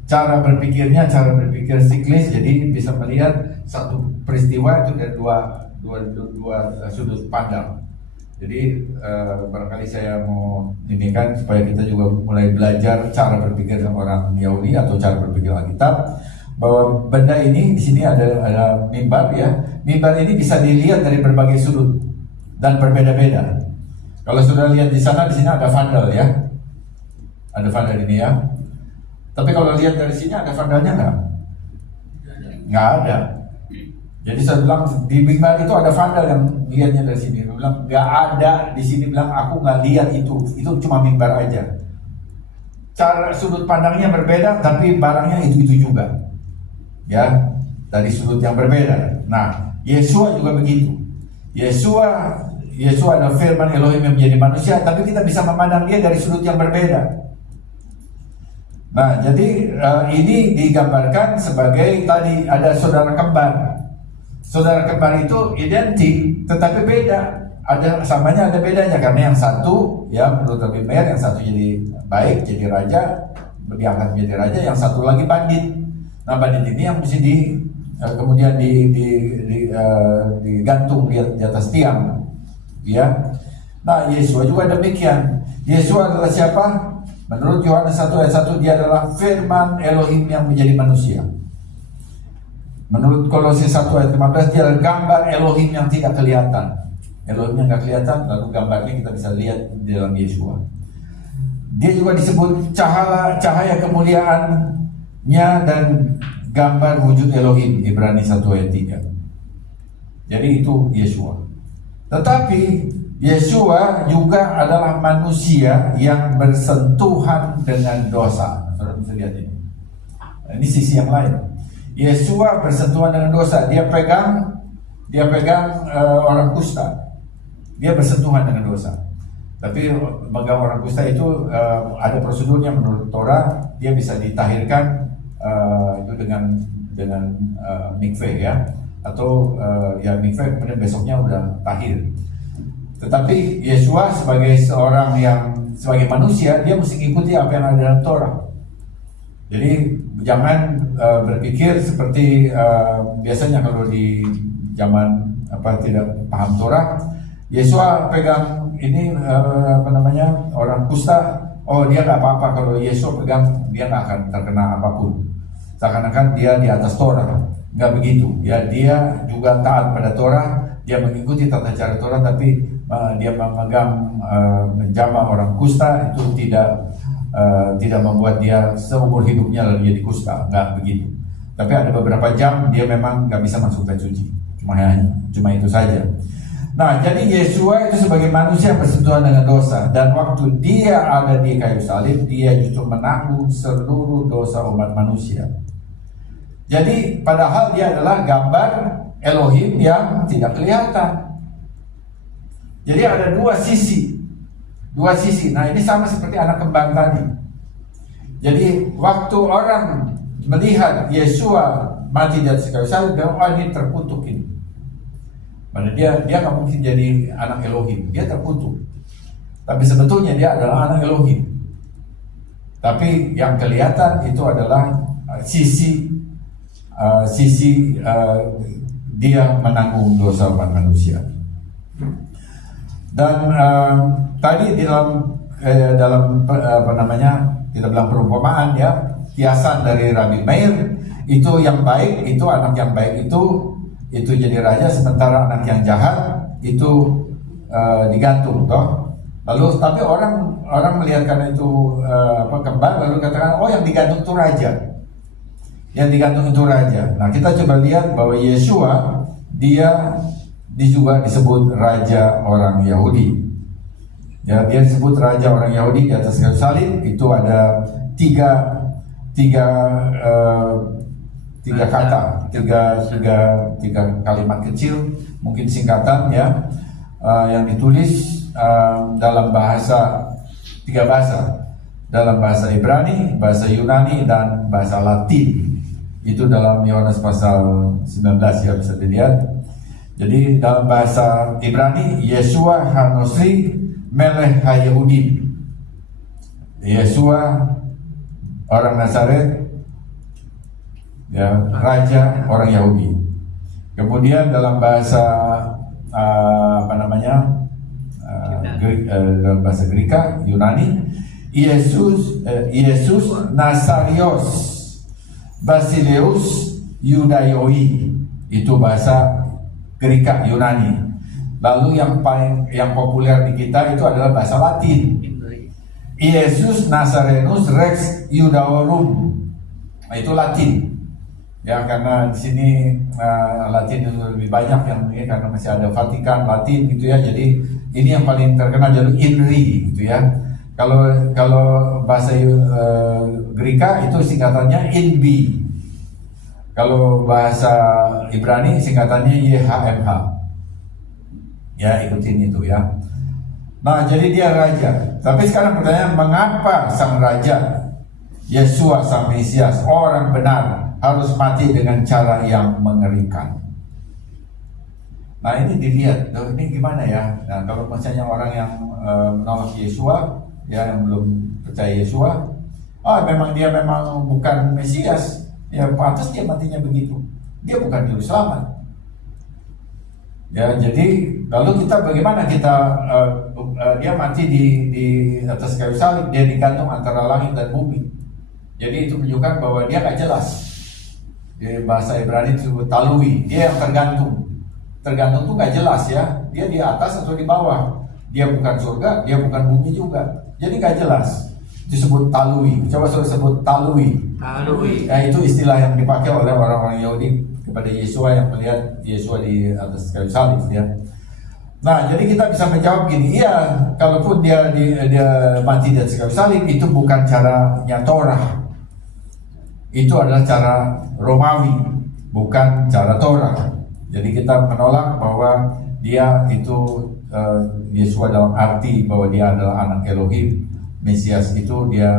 Cara berpikirnya, cara berpikir siklis, jadi bisa melihat satu peristiwa itu dari dua sudut pandang. Jadi barangkali saya mau ini kan supaya kita juga mulai belajar cara berpikir orang Yahudi atau cara berpikir Alkitab, bahwa benda ini di sini ada mimbar ya. Mimbar ini bisa dilihat dari berbagai sudut dan berbeda-beda. Kalau sudah lihat di sana, di sini ada vandal ya, ada vandal ini ya. Tapi kalau lihat dari sini ada vandalnya nggak? Nggak ada. Jadi saya bilang di mimbar itu ada vandal yang lihatnya dari sini. Saya bilang nggak ada di sini, bilang aku nggak lihat itu cuma mimbar aja. Cara sudut pandangnya berbeda, tapi barangnya itu juga, ya, dari sudut yang berbeda. Nah, Yesua juga begitu. Yesua adalah firman Elohim yang menjadi manusia, tapi kita bisa memandang dia dari sudut yang berbeda. Nah, jadi ini digambarkan sebagai tadi ada saudara kembar. Saudara kembar itu identik, tetapi beda. Ada samanya, ada bedanya, karena yang satu ya menurut Rabi Meir, yang satu jadi baik, jadi raja, diangkat menjadi raja, yang satu lagi bandit. Nah, bandit ini yang mesti kemudian digantung di atas tiang, ya. Nah, Yesua juga demikian. Yesua adalah siapa? Menurut Yohanes 1 ayat 1, dia adalah firman Elohim yang menjadi manusia. Menurut Kolose 1 ayat 15, dia adalah gambar Elohim yang tidak kelihatan. Elohim yang tidak kelihatan, lalu gambarnya kita bisa lihat di dalam Yesua. Dia juga disebut cahaya kemuliaannya dan gambar wujud Elohim, Ibrani 1 ayat 3. Jadi itu Yesua. Tetapi Yesua juga adalah manusia yang bersentuhan dengan dosa. Saudara bisa lihat ini. Ini sisi yang lain. Yesua bersentuhan dengan dosa. Dia pegang orang kusta. Dia bersentuhan dengan dosa. Tapi megang orang kusta itu ada prosedurnya menurut Torah. Dia bisa ditahirkan itu dengan mikveh ya, atau ya mikveh kemudian besoknya udah tahir. Tetapi Yesua sebagai sebagai manusia, dia mesti mengikuti apa yang ada dalam Torah. Jadi jangan berpikir seperti biasanya kalau di zaman tidak paham Torah. Yesua pegang orang kusta, oh dia nggak apa-apa kalau Yesus pegang, dia nggak akan terkena apapun. Seakan-akan dia di atas Torah. Nggak begitu. Ya, dia juga taat pada Torah, dia mengikuti tata cara Torah, tapi dia memegang menjamah orang kusta itu tidak membuat dia seumur hidupnya lalu jadi kusta. Nggak begitu. Tapi ada beberapa jam dia memang nggak bisa masuk bait suci. Cuma itu saja. Nah, jadi Yesua itu sebagai manusia bersentuhan dengan dosa, dan waktu dia ada di kayu salib, dia justru menanggung seluruh dosa umat manusia. Jadi padahal dia adalah gambar Elohim yang tidak kelihatan. Jadi ada dua sisi. Nah, ini sama seperti anak kembang tadi. Jadi waktu orang melihat Yesua mati di atas kayu salib, dia ini terkutuk ini. Padahal dia nggak mungkin jadi anak Elohim, dia terkutuk. Tapi sebetulnya dia adalah anak Elohim. Tapi yang kelihatan itu adalah sisi dia menanggung dosa umat manusia. Dan tadi di dalam kita bilang perumpamaan ya, kiasan dari Rabbi Meir itu yang baik, itu anak yang baik itu jadi raja, sementara anak yang jahat itu digantung, toh. Lalu tapi orang melihat karena itu kembang, lalu katakan, oh yang digantung itu raja. Yang digantung itu raja. Nah, kita coba lihat bahwa Yesua dia juga disebut raja orang Yahudi. Ya, dia disebut raja orang Yahudi di atas kayu salib. Itu ada tiga kalimat kecil, mungkin singkatan ya, yang ditulis dalam tiga bahasa, dalam bahasa Ibrani, bahasa Yunani, dan bahasa Latin. Itu dalam Yohanes pasal 19 ya, bisa dilihat. Jadi dalam bahasa Ibrani, Yesua Hanosri Melech HaYehudi. Yesua orang Nazaret, ya, raja orang Yahudi. Kemudian dalam bahasa dalam bahasa Greka, Yunani, Yesus Nasarios Basileus Yudaioi, itu bahasa Greka Yunani. Lalu yang populer di kita itu adalah bahasa Latin, Yesus Nazarenus Rex Judaorum. Nah, itu Latin. Ya, karena di sini Latin itu lebih banyak yang mungkin karena masih ada Vatikan Latin gitu ya. Jadi ini yang paling terkenal jadi INRI gitu ya. Kalau bahasa Greka itu singkatannya INBI. Kalau bahasa Ibrani singkatannya YHMH. Ya, ikutin itu ya. Nah, jadi dia raja. Tapi sekarang pertanyaan, mengapa sang raja Yesua sang Mesias, orang benar, harus mati dengan cara yang mengerikan? Nah, ini dilihat, ini gimana ya? Nah, kalau misalnya orang yang menolak Yesua, ya, yang belum percaya Yesua, memang dia bukan Mesias, ya pantas dia matinya begitu. Dia bukan juru selamat. Ya, jadi lalu bagaimana kita dia mati di atas kayu salib, dia digantung antara langit dan bumi. Jadi itu menunjukkan bahwa dia nggak jelas. Di bahasa Ibrani disebut talui, dia yang tergantung. Tergantung itu nggak jelas ya. Dia di atas atau di bawah. Dia bukan surga, dia bukan bumi juga. Jadi nggak jelas. Disebut talui. Coba suruh sebut talui. Talui. Ya, itu istilah yang dipakai oleh orang-orang Yahudi kepada Yesua yang melihat Yesua di atas kayu salib ya. Nah, jadi kita bisa menjawab gini, iya, kalaupun dia mati di atas kayu salib, itu bukan caranya Torah. Itu adalah cara Romawi, bukan cara Torah. Jadi kita menolak bahwa dia itu Yesua dalam arti bahwa dia adalah anak Elohim, Mesias itu dia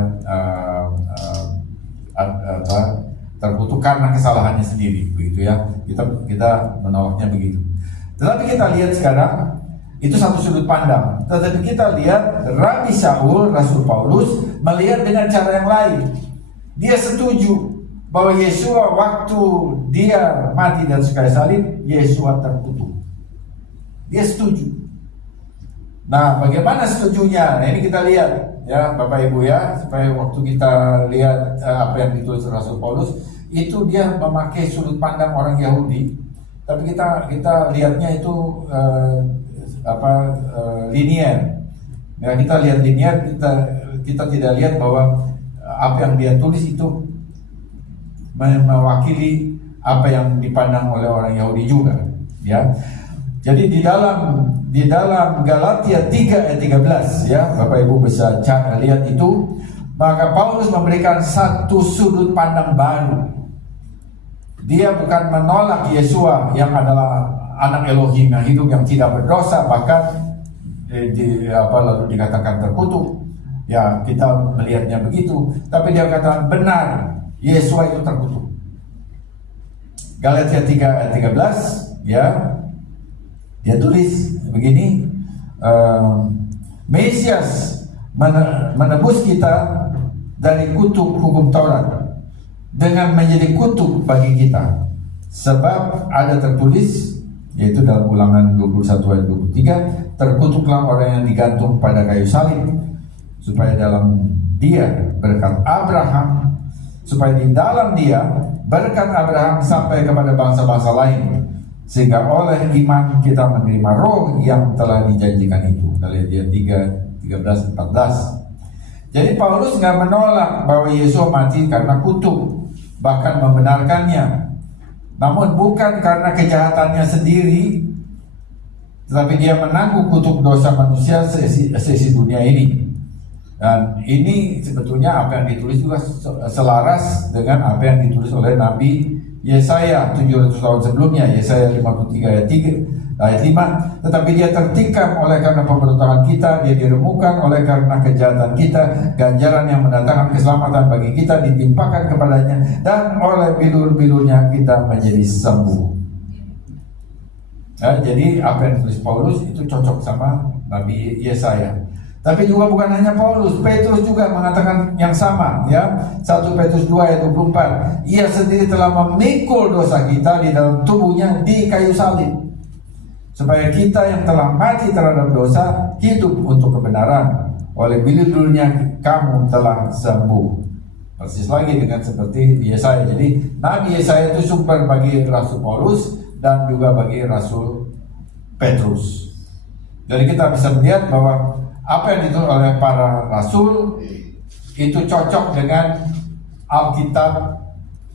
terkutuk karena kesalahannya sendiri, begitu ya. Kita menolaknya begitu. Tetapi kita lihat sekarang itu satu sudut pandang. Tetapi kita lihat Rabi Shaul, Rasul Paulus melihat dengan cara yang lain. Dia setuju bahwa Yesua waktu dia mati di atas kayu salib, Yesua terkutuk. Dia setuju. Nah, bagaimana setujunya? Nah, ini kita lihat ya, Bapak Ibu ya, supaya waktu kita lihat apa yang ditulis Rasul Paulus, itu dia memakai sudut pandang orang Yahudi, tapi kita lihatnya itu linier. Ya, kita lihat linier, kita tidak lihat bahwa apa yang dia tulis itu mewakili apa yang dipandang oleh orang Yahudi juga, ya. Jadi di dalam Galatia 3 ayat 13 ya, Bapak Ibu bisa lihat itu, maka Paulus memberikan satu sudut pandang baru. Dia bukan menolak Yesua yang adalah anak Elohim yang hidup, yang tidak berdosa, bahkan lalu dikatakan terkutuk. Ya, kita melihatnya begitu, tapi dia katakan benar, Yesua itu terkutuk. Galatia 3 ayat 13 ya. Dia tulis begini, Mesias menebus kita dari kutuk hukum Taurat dengan menjadi kutuk bagi kita, sebab ada tertulis, yaitu dalam Ulangan 21 ayat 23, terkutuklah orang yang digantung pada kayu salib, supaya dalam dia berkat Abraham, supaya di dalam dia berkat Abraham sampai kepada bangsa-bangsa lain, sehingga oleh iman kita menerima roh yang telah dijanjikan itu. Galatia 3:13-14. Jadi Paulus nggak menolak bahwa Yesus mati karena kutuk, bahkan membenarkannya. Namun bukan karena kejahatannya sendiri, tetapi dia menanggung kutuk dosa manusia sesi dunia ini. Dan ini sebetulnya apa yang ditulis juga selaras dengan apa yang ditulis oleh Nabi Yesaya 700 tahun sebelumnya, Yesaya 53 ayat 5, tetapi dia tertikam oleh karena pemberontakan kita, dia diremukkan oleh karena kejahatan kita, ganjaran yang mendatangkan keselamatan bagi kita ditimpakan kepadanya, dan oleh bilur-bilurnya kita menjadi sembuh. Nah, jadi apa yang ditulis Paulus itu cocok sama Nabi Yesaya. Tapi juga bukan hanya Paulus, Petrus juga mengatakan yang sama ya. 1 Petrus 2 ayat 24. Ia sendiri telah memikul dosa kita di dalam tubuhnya di kayu salib, supaya kita yang telah mati terhadap dosa hidup untuk kebenaran. Oleh bilur-bilurnya kamu telah sembuh. Persis lagi dengan seperti Yesaya. Jadi Nabi Yesaya itu sumber bagi Rasul Paulus dan juga bagi Rasul Petrus. Jadi kita bisa melihat bahwa apa yang ditulis oleh para rasul itu cocok dengan Alkitab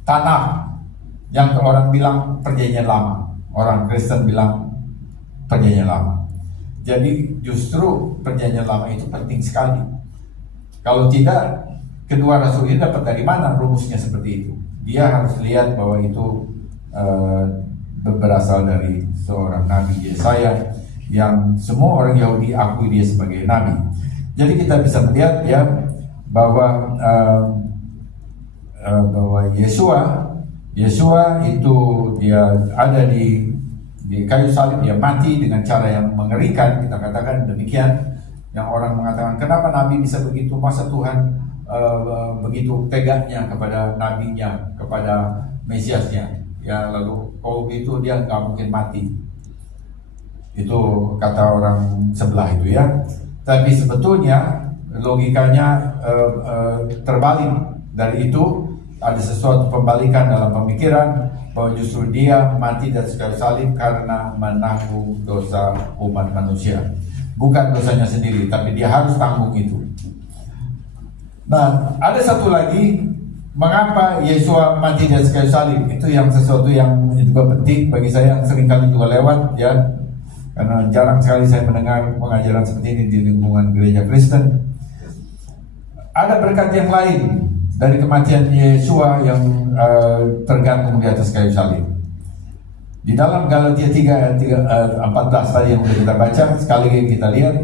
Tanakh, yang orang bilang perjanjian lama, orang Kristen bilang perjanjian lama. Jadi justru perjanjian lama itu penting sekali. Kalau tidak, kedua rasul ini dapat dari mana rumusnya seperti itu? Dia harus lihat bahwa itu berasal dari seorang Nabi Yesaya, yang semua orang Yahudi akui dia sebagai nabi. Jadi kita bisa melihat ya bahwa Yesua itu dia ada di kayu salib, dia mati dengan cara yang mengerikan, kita katakan demikian. Yang orang mengatakan kenapa nabi bisa begitu, masa Tuhan begitu tegaknya kepada nabinya, kepada Mesiasnya ya, lalu kalau begitu dia nggak mungkin mati. Itu kata orang sebelah itu ya. Tapi sebetulnya logikanya terbalik dari itu. Ada sesuatu pembalikan dalam pemikiran bahwa justru dia mati di atas kayu salib karena menanggung dosa umat manusia. Bukan dosanya sendiri, tapi dia harus tanggung itu. Nah, ada satu lagi, mengapa Yesus mati di atas kayu salib? Itu yang sesuatu yang juga penting bagi saya, yang seringkali juga lewat ya. Karena jarang sekali saya mendengar pengajaran seperti ini di lingkungan gereja Kristen. Ada berkat yang lain dari kematian Yesus yang tergantung di atas kayu salib. Di dalam Galatia 3 ayat 14 tadi yang sudah kita baca, sekali lagi kita lihat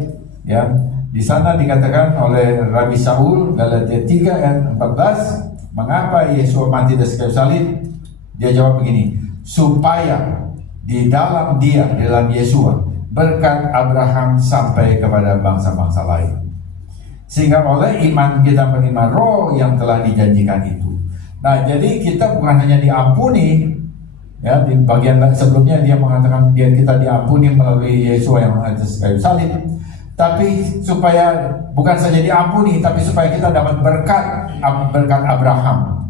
ya. Di sana dikatakan oleh Rabi Saul, Galatia 3 ayat 14, mengapa Yesus mati di atas kayu salib? Dia jawab begini, supaya di dalam dia, di dalam Yesua, berkat Abraham sampai kepada bangsa-bangsa lain. Sehingga oleh iman kita menerima roh yang telah dijanjikan itu. Nah, jadi kita bukan hanya diampuni, ya, di bagian sebelumnya dia mengatakan kita diampuni melalui Yesua yang atas kayu salib, Tapi supaya bukan saja diampuni, tapi supaya kita dapat berkat Abraham.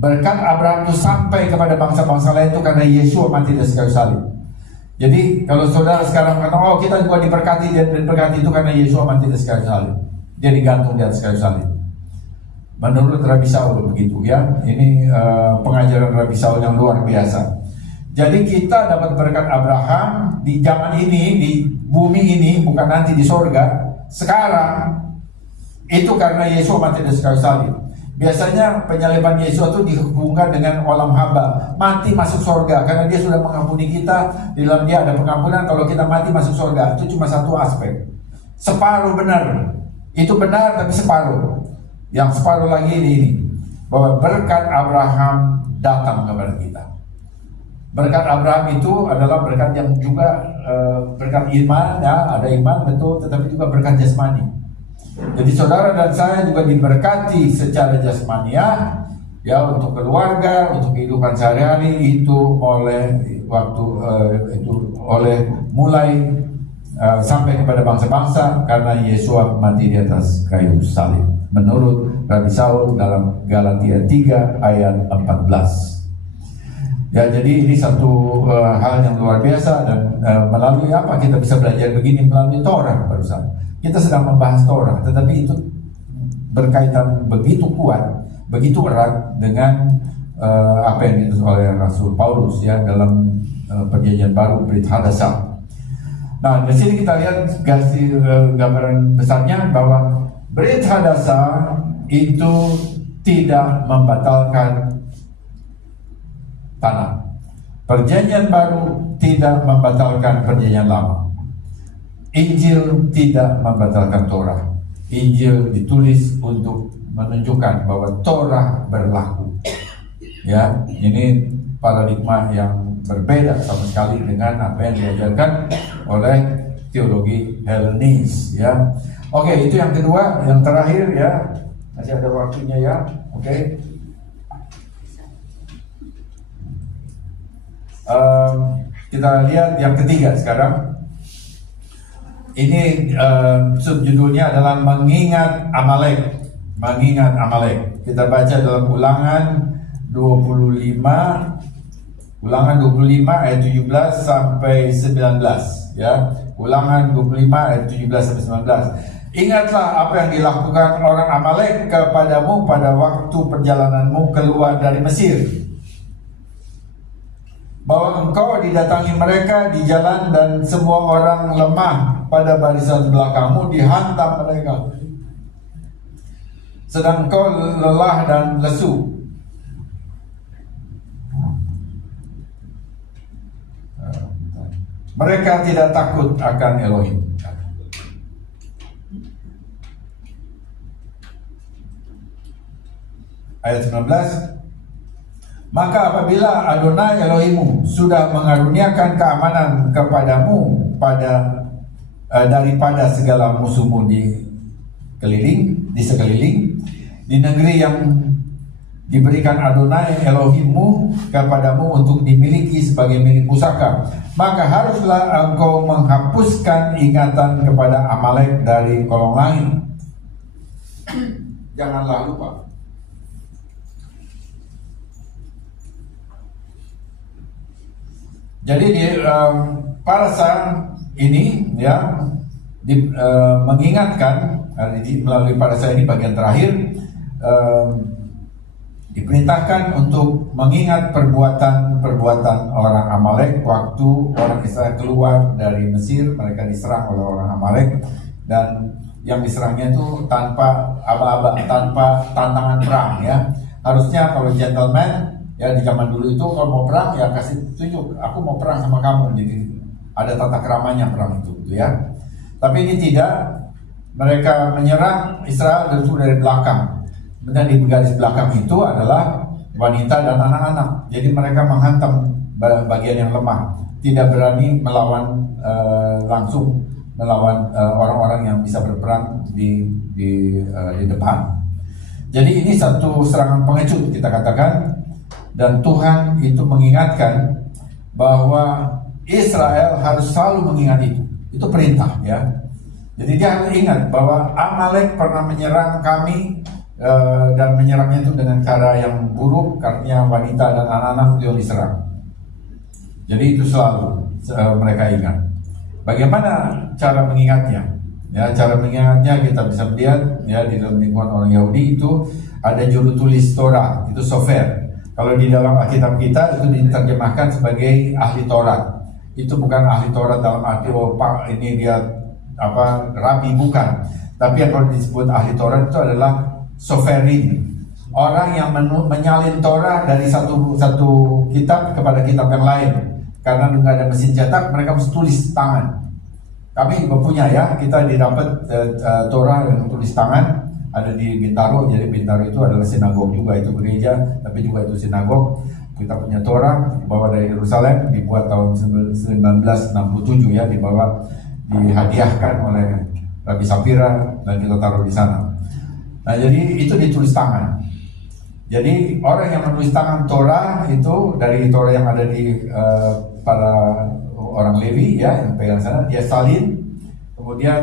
Berkat Abraham itu sampai kepada bangsa-bangsa lain itu karena Yesua mati di kayu salib. Jadi kalau saudara sekarang kata, oh kita juga diberkati, dan diberkati itu karena Yesua mati di kayu salib. Dia digantung di atas kayu salib. Menurut Rabi Saul begitu ya. Ini pengajaran Rabi Saul yang luar biasa. Jadi kita dapat berkat Abraham di zaman ini, di bumi ini, bukan nanti di sorga. Sekarang itu karena Yesus mati di kayu salib. Biasanya penyaliban Yesus itu dihubungkan dengan olam haba, mati masuk sorga, karena dia sudah mengampuni kita. Di dalam dia ada pengampunan. Kalau kita mati masuk sorga, itu cuma satu aspek. Separuh benar. Itu benar tapi separuh. Yang separuh lagi ini, bahwa berkat Abraham datang kepada kita. Berkat Abraham itu adalah berkat yang juga berkat iman, ya, ada iman betul, tetapi juga berkat jasmani. Jadi saudara dan saya juga diberkati secara jasmaniah, ya, untuk keluarga, untuk kehidupan sehari-hari itu oleh oleh mulai sampai kepada bangsa-bangsa karena Yesus mati di atas kayu salib. Menurut Rabi Saul dalam Galatia 3 ayat 14. Ya, jadi ini satu hal yang luar biasa. Dan melalui apa kita bisa belajar begini? Melalui Torah barusan. Kita sedang membahas Torah, tetapi itu berkaitan begitu kuat, begitu erat dengan apa yang ditulis oleh Rasul Paulus ya dalam Perjanjian Baru, Brit Hadasah. Nah, di sini kita lihat gambaran besarnya bahwa Brit Hadasah itu tidak membatalkan tanah. Perjanjian Baru tidak membatalkan Perjanjian Lama. Injil tidak membatalkan Torah. Injil ditulis untuk menunjukkan bahwa Torah berlaku. Ya, ini paradigma yang berbeda sama sekali dengan apa yang diajarkan oleh teologi Helenis. Ya, oke, itu yang kedua, yang terakhir ya. Masih ada waktunya ya. Oke. Kita lihat yang ketiga sekarang. Ini subjudulnya adalah mengingat Amalek. Mengingat Amalek. Kita baca dalam Ulangan 25 ayat 17 sampai 19 ya. Ulangan 25 ayat 17 sampai 19. Ingatlah apa yang dilakukan orang Amalek kepadamu pada waktu perjalananmu keluar dari Mesir, bahwa engkau didatangi mereka di jalan dan semua orang lemah pada barisan belakangmu dihantam mereka, sedang engkau lelah dan lesu. Mereka tidak takut akan Elohim. Ayat 19. Maka apabila Adonai Elohimmu sudah mengaruniakan keamanan kepadamu daripada segala musuhmu di sekeliling, di negeri yang diberikan Adonai Elohimmu kepadamu untuk dimiliki sebagai milik pusaka, maka haruslah engkau menghapuskan ingatan kepada Amalek dari kolong langit. Janganlah lupa. Jadi di parasa ini ya mengingatkan melalui parasa ini bagian terakhir diperintahkan untuk mengingat perbuatan orang Amalek waktu orang Israel keluar dari Mesir. Mereka diserang oleh orang Amalek, dan yang diserangnya itu tanpa aba-aba, tanpa tantangan perang ya. Harusnya kalau gentleman ya di zaman dulu itu kalau mau perang ya kasih tunjuk, aku mau perang sama kamu. Jadi ada tata keramanya perang itu gitu ya. Tapi ini tidak, mereka menyerang Israel dari belakang. Dan di garis belakang itu adalah wanita dan anak-anak. Jadi mereka menghantam bagian yang lemah, tidak berani melawan langsung melawan orang-orang yang bisa berperang di depan. Jadi ini satu serangan pengecut kita katakan. Dan Tuhan itu mengingatkan bahwa Israel harus selalu mengingat itu. Itu perintah ya. Jadi dia harus ingat bahwa Amalek pernah menyerang kami, dan menyerangnya itu dengan cara yang buruk, artinya wanita dan anak-anak itu diserang. Jadi itu selalu mereka ingat. Bagaimana cara mengingatnya? Ya, cara mengingatnya kita bisa melihat ya di dalam lingkungan orang Yahudi itu ada juru tulis Torah, itu sofer. Kalau di dalam Alkitab kita itu diterjemahkan sebagai ahli Taurat. Itu bukan ahli Taurat dalam arti Pak ini dia rabi, bukan. Tapi yang kalau disebut ahli Taurat itu adalah soferin, orang yang menyalin Torah dari satu kitab kepada kitab yang lain. Karena nggak ada mesin cetak, mereka mesti tulis tangan. Kami juga punya ya, kita didapat Torah yang tulis tangan, ada di Bintaro. Jadi Bintaro itu adalah sinagog juga, itu gereja, tapi juga itu sinagog. Kita punya Torah dibawa dari Yerusalem, dibuat tahun 1967 ya, dihadiahkan oleh Rabbi Sapira dan kita taruh di sana. Nah, jadi itu ditulis tangan. Jadi orang yang menulis tangan Torah itu dari Torah yang ada di para orang Lewi ya, yang pegang sana, dia salin, kemudian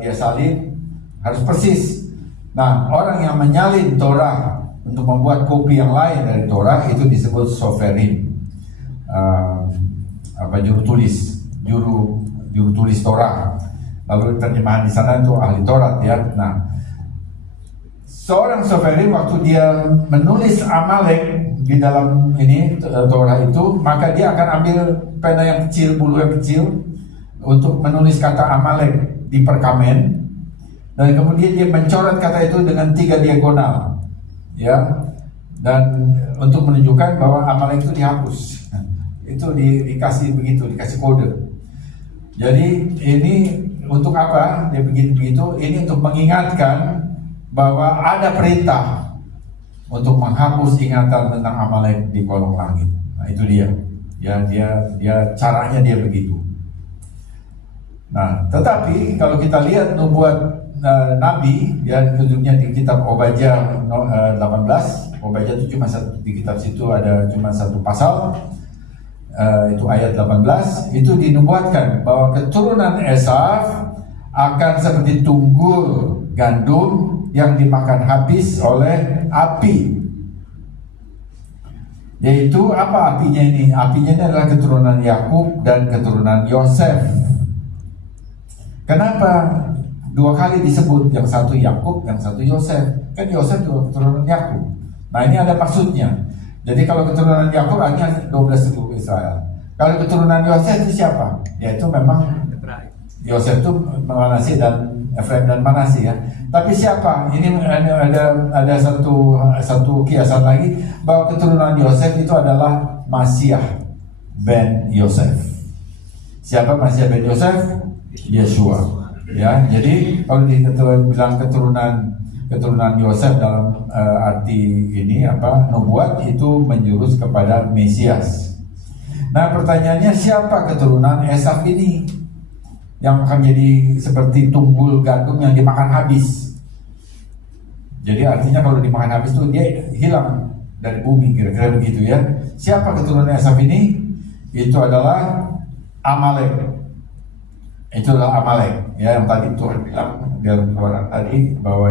dia salin harus persis. Nah, orang yang menyalin Torah untuk membuat kopi yang lain dari Torah itu disebut soferim, juru tulis Torah. Lalu terjemahan di sana itu ahli Taurat ya. Nah, seorang soferim waktu dia menulis Amalek di dalam ini Torah itu, maka dia akan ambil pena yang kecil, bulu yang kecil untuk menulis kata Amalek di perkamen, dan kemudian dia mencoret kata itu dengan 3 diagonal ya, dan untuk menunjukkan bahwa Amalek itu dihapus. Itu dikasih begitu, dikasih kode. Jadi ini untuk apa dia begitu? Ini untuk mengingatkan bahwa ada perintah untuk menghapus ingatan tentang Amalek di kolong langit. Nah, itu dia. Ya, dia caranya dia begitu. Nah, tetapi kalau kita lihat nubuat Nabi ya, tunjuknya di kitab Obadya 18. Obadya itu cuma di kitab situ ada cuma satu pasal. Itu ayat 18, itu dinubuatkan bahwa keturunan Esaf akan seperti tunggul gandum yang dimakan habis oleh api. Yaitu apa apinya ini? Apinya ini adalah keturunan Yakub dan keturunan Yosef. Kenapa 2 kali disebut, yang satu Yakub, yang satu Yosef? Kan Yosef juga keturunan Yakub. Nah, ini ada maksudnya. Jadi kalau keturunan Yakub hanya 12 suku Israel. Kalau keturunan Yosef itu siapa? Yaitu memang Yosef itu Manasye dan Efraim dan Manasye ya. Tapi siapa? Ini ada satu kiasan lagi bahwa keturunan Yosef itu adalah Masiah ben Yosef. Siapa Masiah ben Yosef? Yeshua. Ya, jadi kalau bilang keturunan Yosef dalam arti ini nubuat itu menjurus kepada Mesias. Nah, pertanyaannya siapa keturunan Esaf ini yang akan jadi seperti tunggul gandum yang dimakan habis? Jadi artinya kalau dimakan habis itu dia hilang dari bumi, kira-kira begitu ya. Siapa keturunan Esaf ini? Itu adalah Amalek. Itu adalah Amalek ya, yang tadi Tuhan bilang dalam Quran tadi bahwa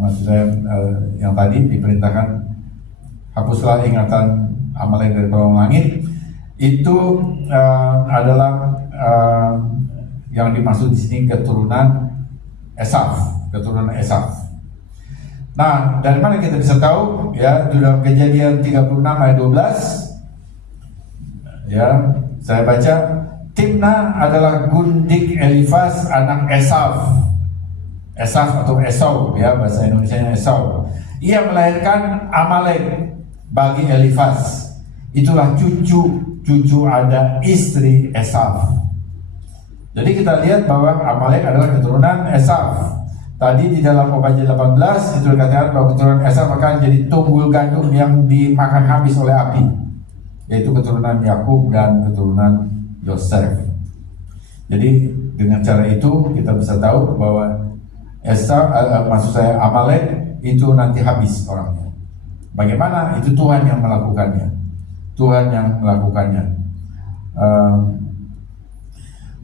maksudnya yang tadi diperintahkan hapuslah ingatan Amalek dari kolong langit. Itu adalah yang dimaksud di sini keturunan Esaf, keturunan Esaf. Nah, dari mana kita bisa tahu? Ya, di dalam Kejadian 36 ayat 12. Ya, saya baca, Timna adalah gundik Elifaz anak Esaf. Esaf atau Esau ya, bahasa Indonesianya Esau. Ia melahirkan Amalek bagi Elifaz. Itulah cucu ada istri Esaf. Jadi kita lihat bahwa Amalek adalah keturunan Esaf. Tadi di dalam Obadya 18 itu dikatakan bahwa keturunan Esaf akan jadi tunggul gandum yang dimakan habis oleh api, yaitu keturunan Yakub dan keturunan Yosef. Jadi dengan cara itu kita bisa tahu bahwa Amalek itu nanti habis orangnya. Bagaimana? Itu Tuhan yang melakukannya.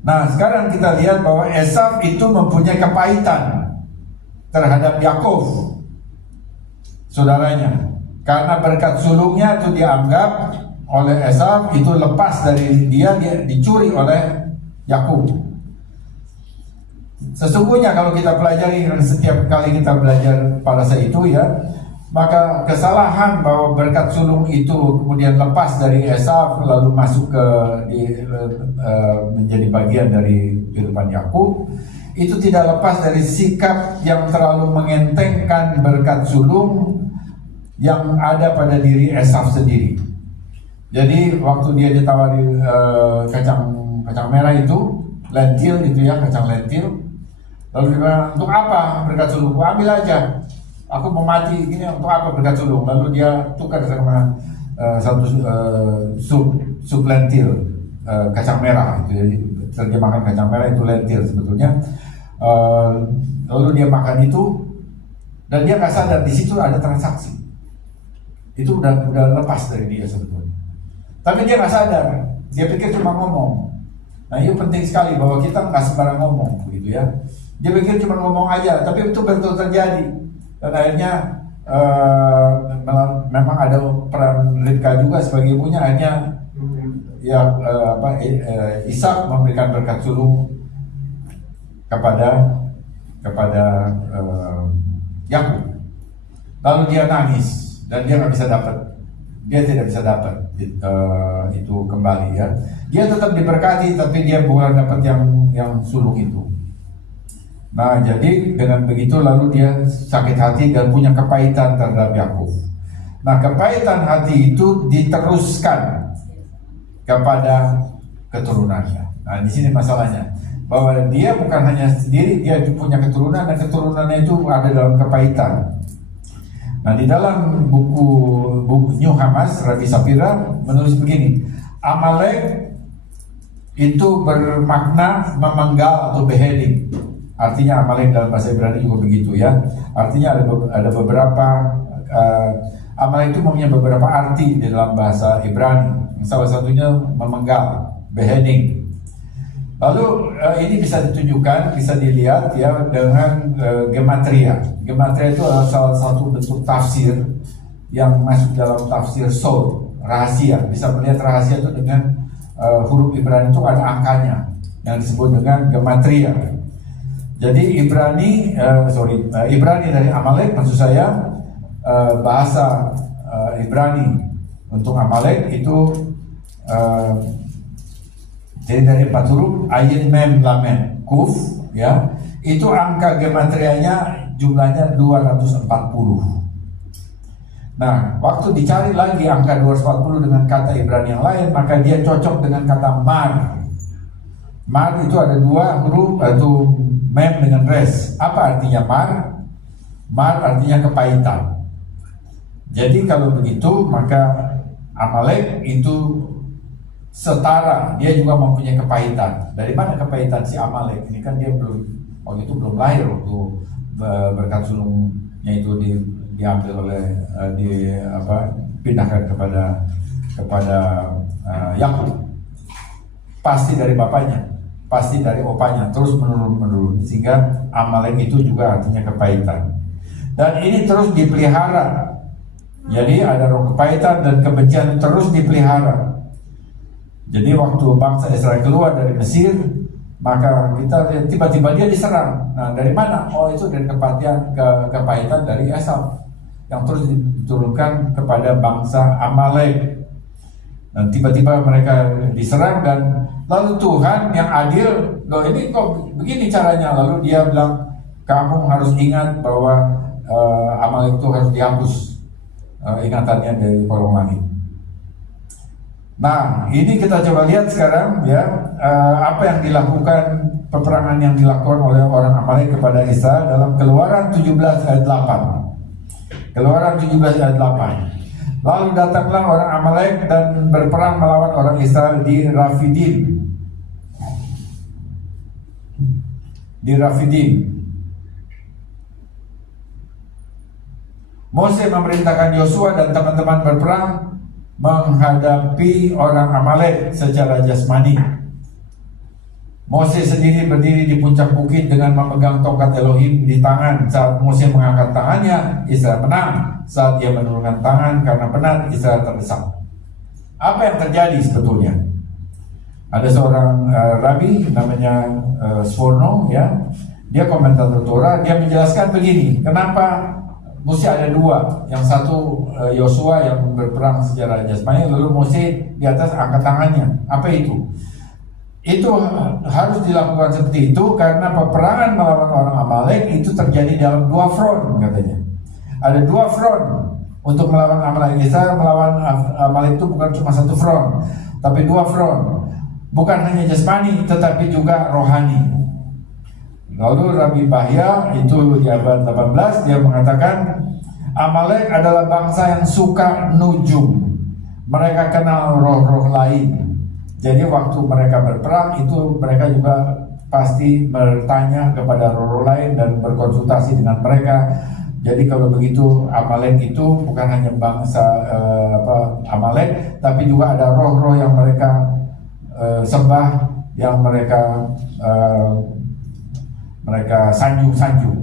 Nah, sekarang kita lihat bahwa Esau itu mempunyai kepahitan terhadap Yakub, saudaranya, karena berkat sulungnya itu dianggap oleh Esau itu lepas dari dia dicuri oleh Yakub. Sesungguhnya kalau kita pelajari, setiap kali kita belajar pada saat itu ya, maka kesalahan bahwa berkat sulung itu kemudian lepas dari Esau lalu masuk ke menjadi bagian dari kehidupan Yakub, itu tidak lepas dari sikap yang terlalu mengentengkan berkat sulung yang ada pada diri Esau sendiri. Jadi waktu dia ditawari kacang merah itu, lentil itu ya, kacang lentil, lalu dia bilang, untuk apa berkat sulung? Ambil aja, aku mau mati, ini untuk apa berkat sulung? Lalu dia tukar sama satu sup lentil, kacang merah, itu jadi terjemahkan kacang merah itu lentil sebetulnya. Lalu dia makan itu, dan dia nggak sadar di situ ada transaksi. Itu udah lepas dari dia sebetulnya. Tapi dia nggak sadar, dia pikir cuma ngomong. Nah, itu penting sekali bahwa kita nggak sembarang ngomong, begitu ya. Dia pikir cuma ngomong aja, tapi itu betul terjadi. Dan akhirnya memang ada peran Ribka juga sebagai ibunya. Akhirnya ya Ishak memberikan berkat sulung kepada Yakub. Lalu dia nangis dan dia nggak bisa dapat. Dia tidak bisa dapat itu kembali ya. Dia tetap diberkati, tapi dia bukan dapat yang sulung itu. Nah, jadi dengan begitu lalu dia sakit hati dan punya kepahitan terhadap Yakub. Nah, kepahitan hati itu diteruskan kepada keturunannya. Nah, di sini masalahnya, bahwa dia bukan hanya sendiri, dia punya keturunan dan keturunannya itu ada dalam kepahitan. Nah, di dalam buku New Hamas, Rabi Sapira menulis begini, Amalek itu bermakna memenggal atau beheading. Artinya Amalek dalam bahasa Ibrani juga begitu ya. Artinya ada beberapa Amalek itu mempunyai beberapa arti di dalam bahasa Ibrani. Salah satunya memenggal, beheading. Lalu ini bisa ditunjukkan, bisa dilihat ya dengan gematria. Gematria itu adalah salah satu bentuk tafsir yang masuk dalam tafsir sod, rahasia. Bisa melihat rahasia itu dengan huruf Ibrani itu ada angkanya yang disebut dengan gematria. Jadi Ibrani dari Amalek, maksud saya bahasa Ibrani untuk Amalek itu jadi dari 4 huruf ayin mem lamen kuf ya, itu angka gematrianya jumlahnya 240. Nah, waktu dicari lagi angka 240 dengan kata Ibrani yang lain, maka dia cocok dengan kata mar. Mar itu ada 2 huruf, yaitu mem dengan res. Apa artinya mar? Mar artinya kepahitan. Jadi kalau begitu maka Amalek itu setara, dia juga mempunyai kepahitan. Dari mana kepahitan si Amalek? Ini kan dia waktu itu belum lahir, waktu berkat sulungnya itu diambil oleh pindahkan kepada Yakub. Pasti dari bapaknya, pasti dari opanya, terus menurun, sehingga Amalek itu juga artinya kepahitan. Dan ini terus dipelihara. Jadi ada roh kepahitan dan kebencian terus dipelihara. Jadi waktu bangsa Israel keluar dari Mesir, maka kita tiba-tiba dia diserang. Nah, dari mana? Oh, itu dari kepahitan dari Esau yang terus diturunkan kepada bangsa Amalek. Dan tiba-tiba mereka diserang, dan lalu Tuhan yang adil, loh ini kok begini caranya? Lalu dia bilang, kamu harus ingat bahwa Amalek itu harus dihapus ingatannya dari kolong langit. Nah, ini kita coba lihat sekarang ya, apa yang dilakukan, peperangan yang dilakukan oleh orang Amalek kepada Israel dalam Keluaran 17 ayat 8. Keluaran 17 ayat 8. Lalu datanglah orang Amalek dan berperang melawan orang Israel di Rafidim. Di Rafidim. Mose memerintahkan Yosua dan teman-teman berperang menghadapi orang Amalek secara jasmani. Moses sendiri berdiri di puncak bukit dengan memegang tongkat Elohim di tangan. Saat Moses mengangkat tangannya, Israel menang. Saat dia menurunkan tangan karena benar, Israel terdesak. Apa yang terjadi sebetulnya? Ada seorang rabi namanya Sforno, ya, dia komentator Torah. Dia menjelaskan begini, kenapa mesti ada dua, yang satu Yosua yang berperang secara jasmani, lalu Moses di atas angkat tangannya. Apa itu? Itu harus dilakukan seperti itu karena peperangan melawan orang Amalek itu terjadi dalam dua front, katanya. Ada dua front untuk melawan Amalek. Israel melawan Amalek itu bukan cuma satu front, tapi dua front. Bukan hanya jasmani, tetapi juga rohani. Lalu Rabbi Bahya itu di abad 18 dia mengatakan Amalek adalah bangsa yang suka nujum. Mereka kenal roh-roh lain. Jadi waktu mereka berperang itu mereka juga pasti bertanya kepada roh-roh lain dan berkonsultasi dengan mereka. Jadi kalau begitu Amalek itu bukan hanya bangsa Amalek, tapi juga ada roh-roh yang mereka sembah, yang mereka sanjung-sanjung.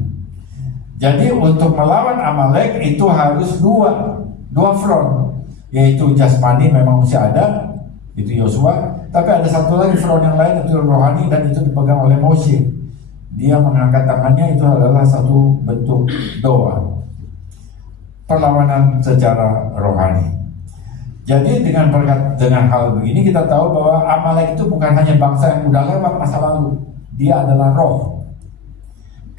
Jadi untuk melawan Amalek itu harus dua front, yaitu jasmani memang mesti ada, itu Yosua, tapi ada satu lagi front yang lain, itu rohani, dan itu dipegang oleh Moshe. Dia mengangkat tangannya, itu adalah satu bentuk doa, perlawanan secara rohani. Jadi dengan hal begini kita tahu bahwa Amalek itu bukan hanya bangsa yang udah lewat masa lalu, dia adalah roh.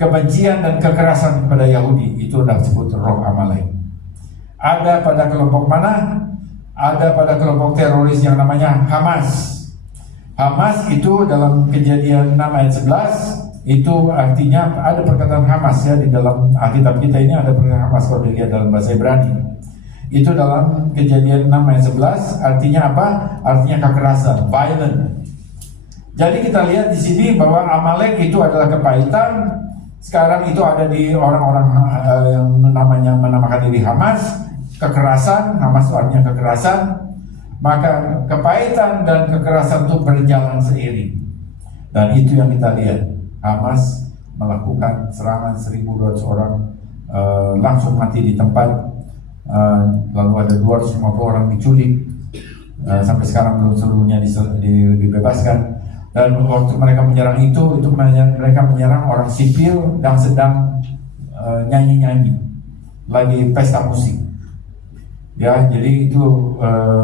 Kebencian dan kekerasan kepada Yahudi itu sudah disebut roh Amalek. Ada pada kelompok mana? Ada pada kelompok teroris yang namanya Hamas. Hamas itu dalam Kejadian 6 ayat 11 itu artinya ada perkataan Hamas, ya, di dalam Alkitab kita ini ada perkataan Hamas kalau dilihat dalam bahasa Ibrani. Itu dalam Kejadian 6 ayat 11 artinya apa? Artinya kekerasan, violent. Jadi kita lihat di sini bahwa Amalek itu adalah kepahitan. Sekarang itu ada di orang-orang yang menamakan diri Hamas, kekerasan. Hamas itu artinya kekerasan. Maka kepahitan dan kekerasan itu berjalan seiring. Dan itu yang kita lihat. Hamas melakukan serangan 1.200 orang langsung mati di tempat. Lalu ada 250 orang diculik. Sampai sekarang belum seluruhnya dibebaskan. Dan waktu mereka menyerang itu mereka menyerang orang sipil yang sedang nyanyi-nyanyi, lagi pesta musik. Ya, jadi itu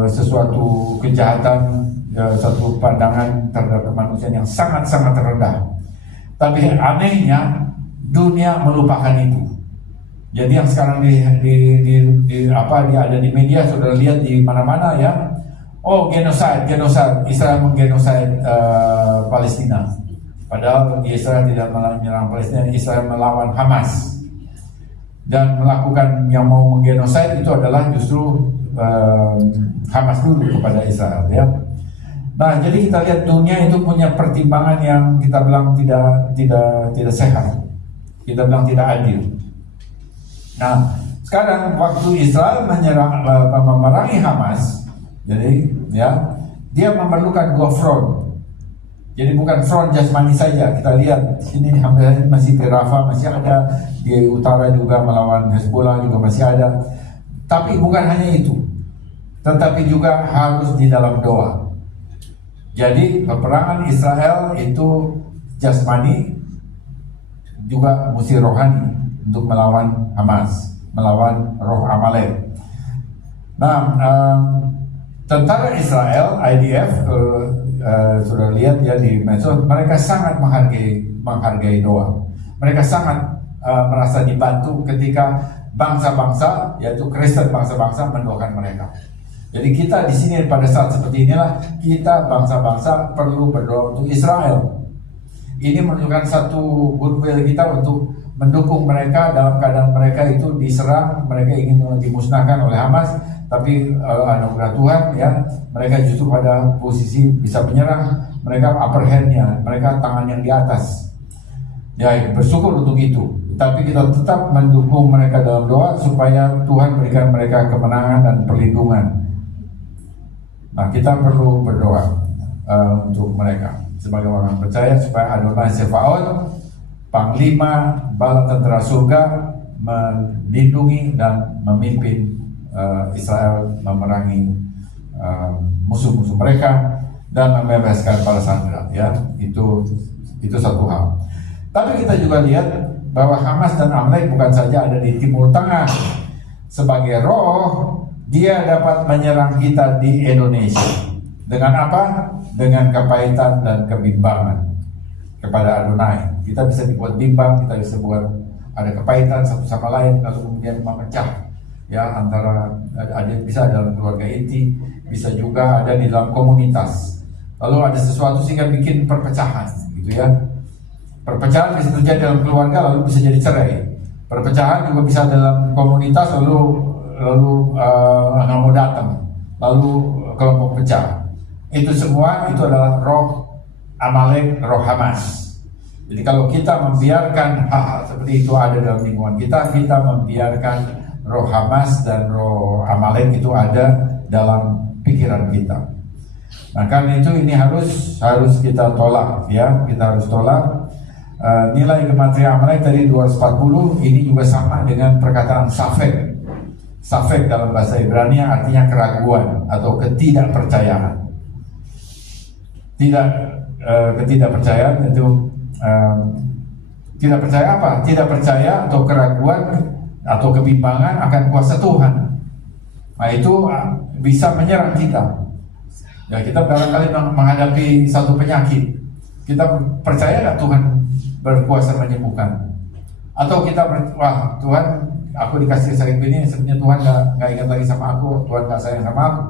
sesuatu kejahatan, satu pandangan terhadap kemanusiaan yang sangat-sangat rendah. Tapi anehnya dunia melupakan itu. Jadi yang sekarang ada di media, saudara lihat di mana-mana, ya. Oh, genocide, Israel menggenosid Palestina. Padahal Israel tidak menyerang Palestina, Israel melawan Hamas. Dan melakukan yang mau menggenosid itu adalah justru Hamas dulu kepada Israel, ya. Nah, jadi kita lihat dunia itu punya pertimbangan yang kita bilang tidak sehat. Kita bilang tidak adil. Nah, sekarang waktu Israel memerangi Hamas, jadi, ya, dia memerlukan dua front. Jadi bukan front jasmani saja. Kita lihat sini hampir masih di Rafah masih ada, di utara juga melawan Hezbollah juga masih ada. Tapi bukan hanya itu, tetapi juga harus di dalam doa. Jadi peperangan Israel itu jasmani, juga mesti rohani untuk melawan Hamas, melawan roh Amalek. Nah, tentara Israel, IDF, sudah lihat ya di medsos, mereka sangat menghargai doa. Mereka sangat merasa dibantu ketika bangsa-bangsa, yaitu Kristen bangsa-bangsa mendoakan mereka. Jadi kita di sini pada saat seperti inilah kita bangsa-bangsa perlu berdoa untuk Israel. Ini menunjukkan satu goodwill kita untuk mendukung mereka dalam keadaan mereka itu diserang, mereka ingin dimusnahkan oleh Hamas. Tapi anugerah Tuhan, ya, mereka justru pada posisi bisa menyerang, mereka upper hand-nya, mereka tangan yang di atas. Ya, bersyukur untuk itu. Tapi kita tetap mendukung mereka dalam doa supaya Tuhan berikan mereka kemenangan dan perlindungan. Nah, kita perlu berdoa untuk mereka. sebagai orang percaya supaya Adonai Sefaot, Panglima bala tentara surga, melindungi dan memimpin Israel memerangi musuh-musuh mereka dan membebaskan para sandera. Ya, itu satu hal. Tapi kita juga lihat bahwa Hamas dan Amalek bukan saja ada di Timur Tengah. Sebagai roh, dia dapat menyerang kita di Indonesia. Dengan apa? Dengan kepahitan dan kebimbangan kepada Adonai. Kita bisa dibuat bimbang, kita bisa buat ada kepahitan satu sama lain, lalu kemudian memecah. Ya, antara ada bisa dalam keluarga inti, bisa juga ada di dalam komunitas. Lalu ada sesuatu sehingga bikin perpecahan, gitu ya. Perpecahan bisa terjadi dalam keluarga, lalu bisa jadi cerai. Perpecahan juga bisa dalam komunitas, lalu nggak mau datang, lalu kelompok pecah. Itu semua itu adalah roh Amalek, roh Hamas. Jadi kalau kita membiarkan hal-hal seperti itu ada dalam lingkungan kita membiarkan roh Hamas dan roh Amalek itu ada dalam pikiran kita. Nah, karena itu ini harus kita tolak, ya, kita harus tolak. Nilai gematria Amalek tadi 240, ini juga sama dengan perkataan safek. Safek dalam bahasa Ibrani artinya keraguan atau ketidakpercayaan. Ketidakpercayaan itu tidak percaya apa? Tidak percaya atau keraguan atau kebimbangan akan kuasa Tuhan. Nah, itu bisa menyerang kita. Ya, kita barangkali menghadapi satu penyakit. Kita percaya nggak Tuhan berkuasa menyembuhkan? Atau kita wah, Tuhan, aku dikasih sakit ini, sebenarnya Tuhan nggak ingat lagi sama aku, Tuhan nggak sayang sama aku.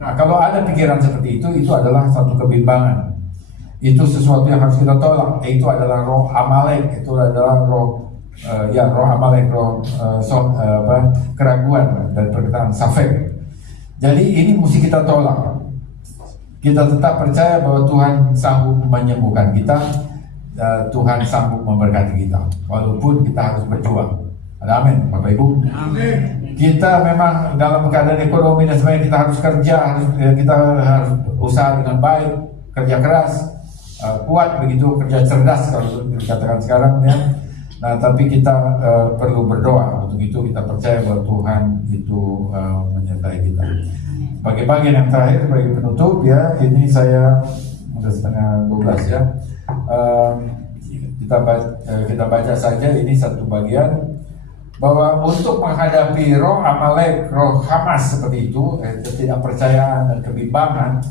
Nah, kalau ada pikiran seperti itu adalah satu kebimbangan. Itu sesuatu yang harus kita tolak. Itu adalah roh Amalek. Itu adalah roh Amalek, keraguan dan perkataan safek. Jadi ini mesti kita tolak. Kita tetap percaya bahwa Tuhan sanggup menyembuhkan kita, Tuhan sanggup memberkati kita, walaupun kita harus berjuang. Ada amin, Bapak Ibu. Amin. Kita memang dalam keadaan ekonomi dan sebagainya, kita harus kerja, kita harus usaha dengan baik, kerja keras, kuat begitu, kerja cerdas kalau dikatakan sekarang, ya. Nah, tapi kita perlu berdoa. Untuk itu kita percaya bahwa Tuhan itu menyertai kita. Bagi bagian yang terakhir, bagi penutup, ya, ini saya udah setengah 12, ya. Kita baca saja ini satu bagian, bahwa untuk menghadapi roh Amalek, roh Hamas seperti itu, ketidakpercayaan dan kebimbangan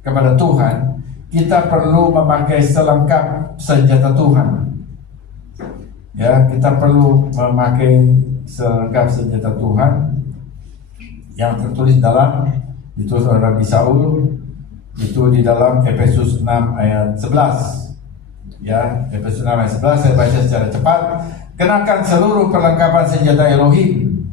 kepada Tuhan, kita perlu memakai selengkap senjata Tuhan. Ya, kita perlu memakai selengkap senjata Tuhan yang tertulis dalam ditulis oleh Rabi Saul, itu di dalam Efesus 6 ayat 11. Ya, Efesus 6 ayat 11, saya baca secara cepat. Kenakan seluruh perlengkapan senjata Elohim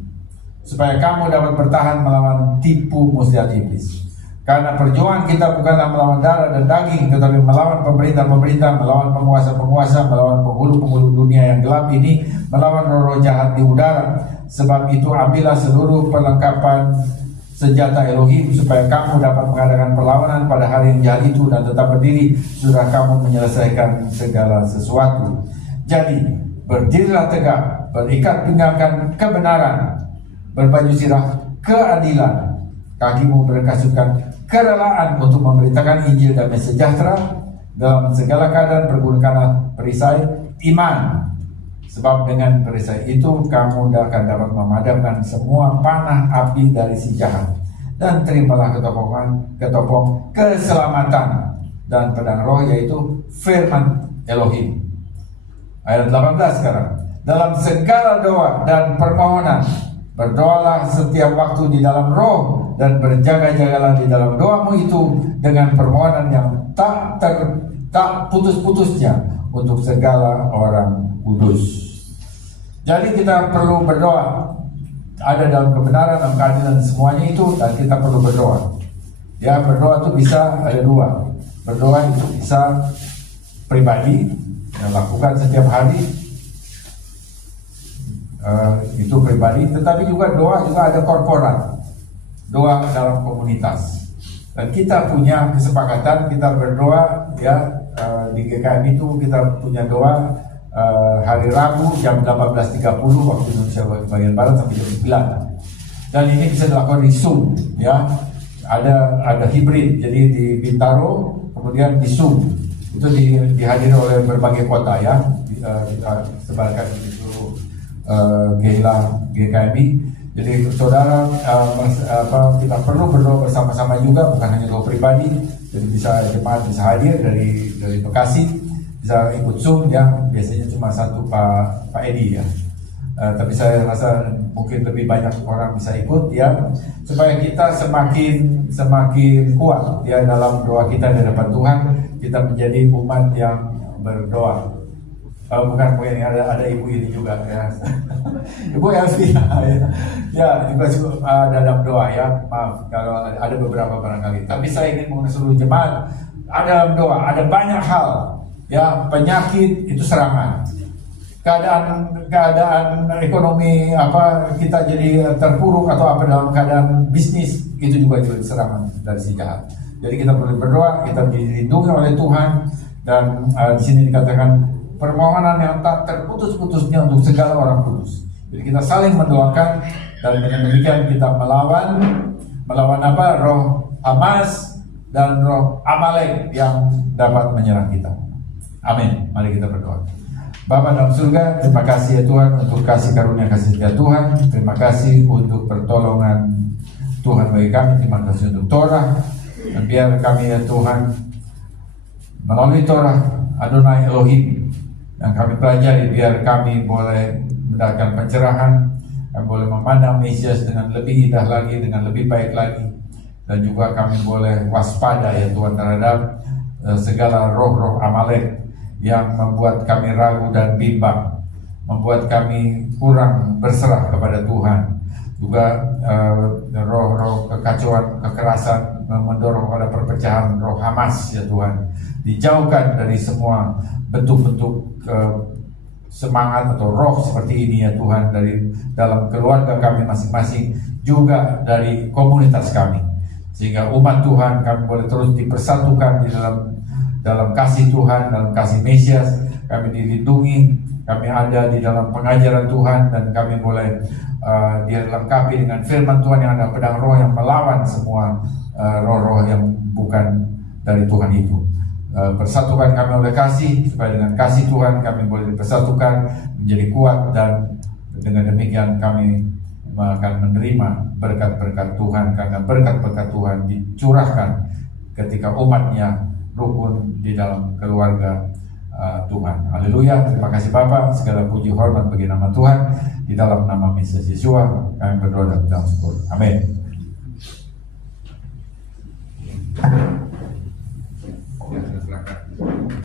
supaya kamu dapat bertahan melawan tipu muslihat iblis. Karena perjuangan kita bukanlah melawan darah dan daging, tetapi melawan pemerintah-pemerintah, melawan penguasa-penguasa, melawan penghulu-penghulu dunia yang gelap ini, melawan roh-roh jahat di udara. Sebab itu ambillah seluruh perlengkapan senjata Elohim supaya kamu dapat mengadakan perlawanan pada hari yang jahat itu dan tetap berdiri sudah kamu menyelesaikan segala sesuatu. Jadi berdirilah tegak, berikat pinggangkan kebenaran, berbaju sirah keadilan, kakimu berkasutkan kerelaan untuk memberitakan Injil damai sejahtera. Dalam segala keadaan pergunakanlah perisai iman, sebab dengan perisai itu kamu akan dapat memadamkan semua panah api dari si jahat. Dan terimalah ketopong keselamatan dan pedang roh, yaitu firman Elohim. Ayat 18 sekarang. Dalam segala doa dan permohonan berdoalah setiap waktu di dalam roh, dan berjaga-jagalah di dalam doamu itu dengan permohonan yang tak putus-putusnya untuk segala orang kudus. Jadi kita perlu berdoa, ada dalam kebenaran, dalam keadilan, semuanya itu, dan kita perlu berdoa. Ya, berdoa itu bisa ada dua. Berdoa itu bisa pribadi, yang lakukan setiap hari, itu pribadi, tetapi juga doa juga ada korporat, doa dalam komunitas. Dan kita punya kesepakatan, kita berdoa ya, di GKM itu kita punya doa hari Rabu jam 18.30 waktu Indonesia bagian Barat sampai jam 9. Dan ini bisa dilakukan di Zoom ya. Ada hibrid, jadi di Bintaro kemudian di Zoom. Itu dihadiri oleh berbagai kota ya, kita sebarkan di seluruh GKMI. Jadi saudara, kita perlu berdoa bersama-sama juga, bukan hanya doa pribadi. Jadi jemaat bisa hadir dari Bekasi, bisa ikut Zoom ya. Biasanya cuma satu Pak Edi ya. Tapi saya rasa mungkin lebih banyak orang bisa ikut ya, supaya kita semakin kuat ya dalam doa kita di hadapan Tuhan. Kita menjadi umat yang berdoa. Bukan ini ada ibu ini juga ya. Ibu Elvira ya juga dalam doa ya. Maaf kalau ada beberapa barangkali. Tapi saya ingin mengundang seluruh jemaat ada dalam doa. Ada banyak hal ya, penyakit itu serangan. Keadaan ekonomi kita jadi terpuruk atau dalam keadaan bisnis itu juga serangan dari si jahat. Jadi kita perlu berdoa, kita dilindungi oleh Tuhan, dan di sini dikatakan permohonan yang tak terputus-putusnya untuk segala orang kudus. Jadi kita saling mendoakan, dan dengan demikian kita melawan roh Hamas dan roh Amalek yang dapat menyerang kita. Amin. Mari kita berdoa. Bapa dalam surga, terima kasih ya Tuhan untuk kasih karunia kasih setia Tuhan. Terima kasih untuk pertolongan Tuhan bagi kami. Terima kasih untuk Torah. Dan biar kami ya Tuhan melalui Torah Adonai Elohim yang kami pelajari, biar kami boleh mendapatkan pencerahan, kami boleh memandang Mesias dengan lebih indah lagi, dengan lebih baik lagi, dan juga kami boleh waspada ya Tuhan terhadap segala roh-roh Amalek yang membuat kami ragu dan bimbang, membuat kami kurang berserah kepada Tuhan. Juga roh-roh kekacauan, kekerasan, mendorong pada perpecahan, roh Hamas ya Tuhan, dijauhkan dari semua bentuk-bentuk semangat atau roh seperti ini ya Tuhan, dari dalam keluarga kami masing-masing, juga dari komunitas kami, sehingga umat Tuhan kami boleh terus dipersatukan di dalam kasih Tuhan, dalam kasih Mesias. Kami dilindungi, kami ada di dalam pengajaran Tuhan, dan kami boleh dilengkapi dengan firman Tuhan yang ada pedang roh yang melawan semua roh-roh yang bukan dari Tuhan itu. Persatukan kami oleh kasih, supaya dengan kasih Tuhan kami boleh dipersatukan menjadi kuat, dan dengan demikian kami akan menerima berkat-berkat Tuhan, karena berkat-berkat Tuhan dicurahkan ketika umatnya rukun di dalam keluarga Tuhan. Haleluya. Terima kasih Bapa, segala puji hormat bagi nama Tuhan. Di dalam nama Mesias Yesua kami berdoa dan syukur. Amin.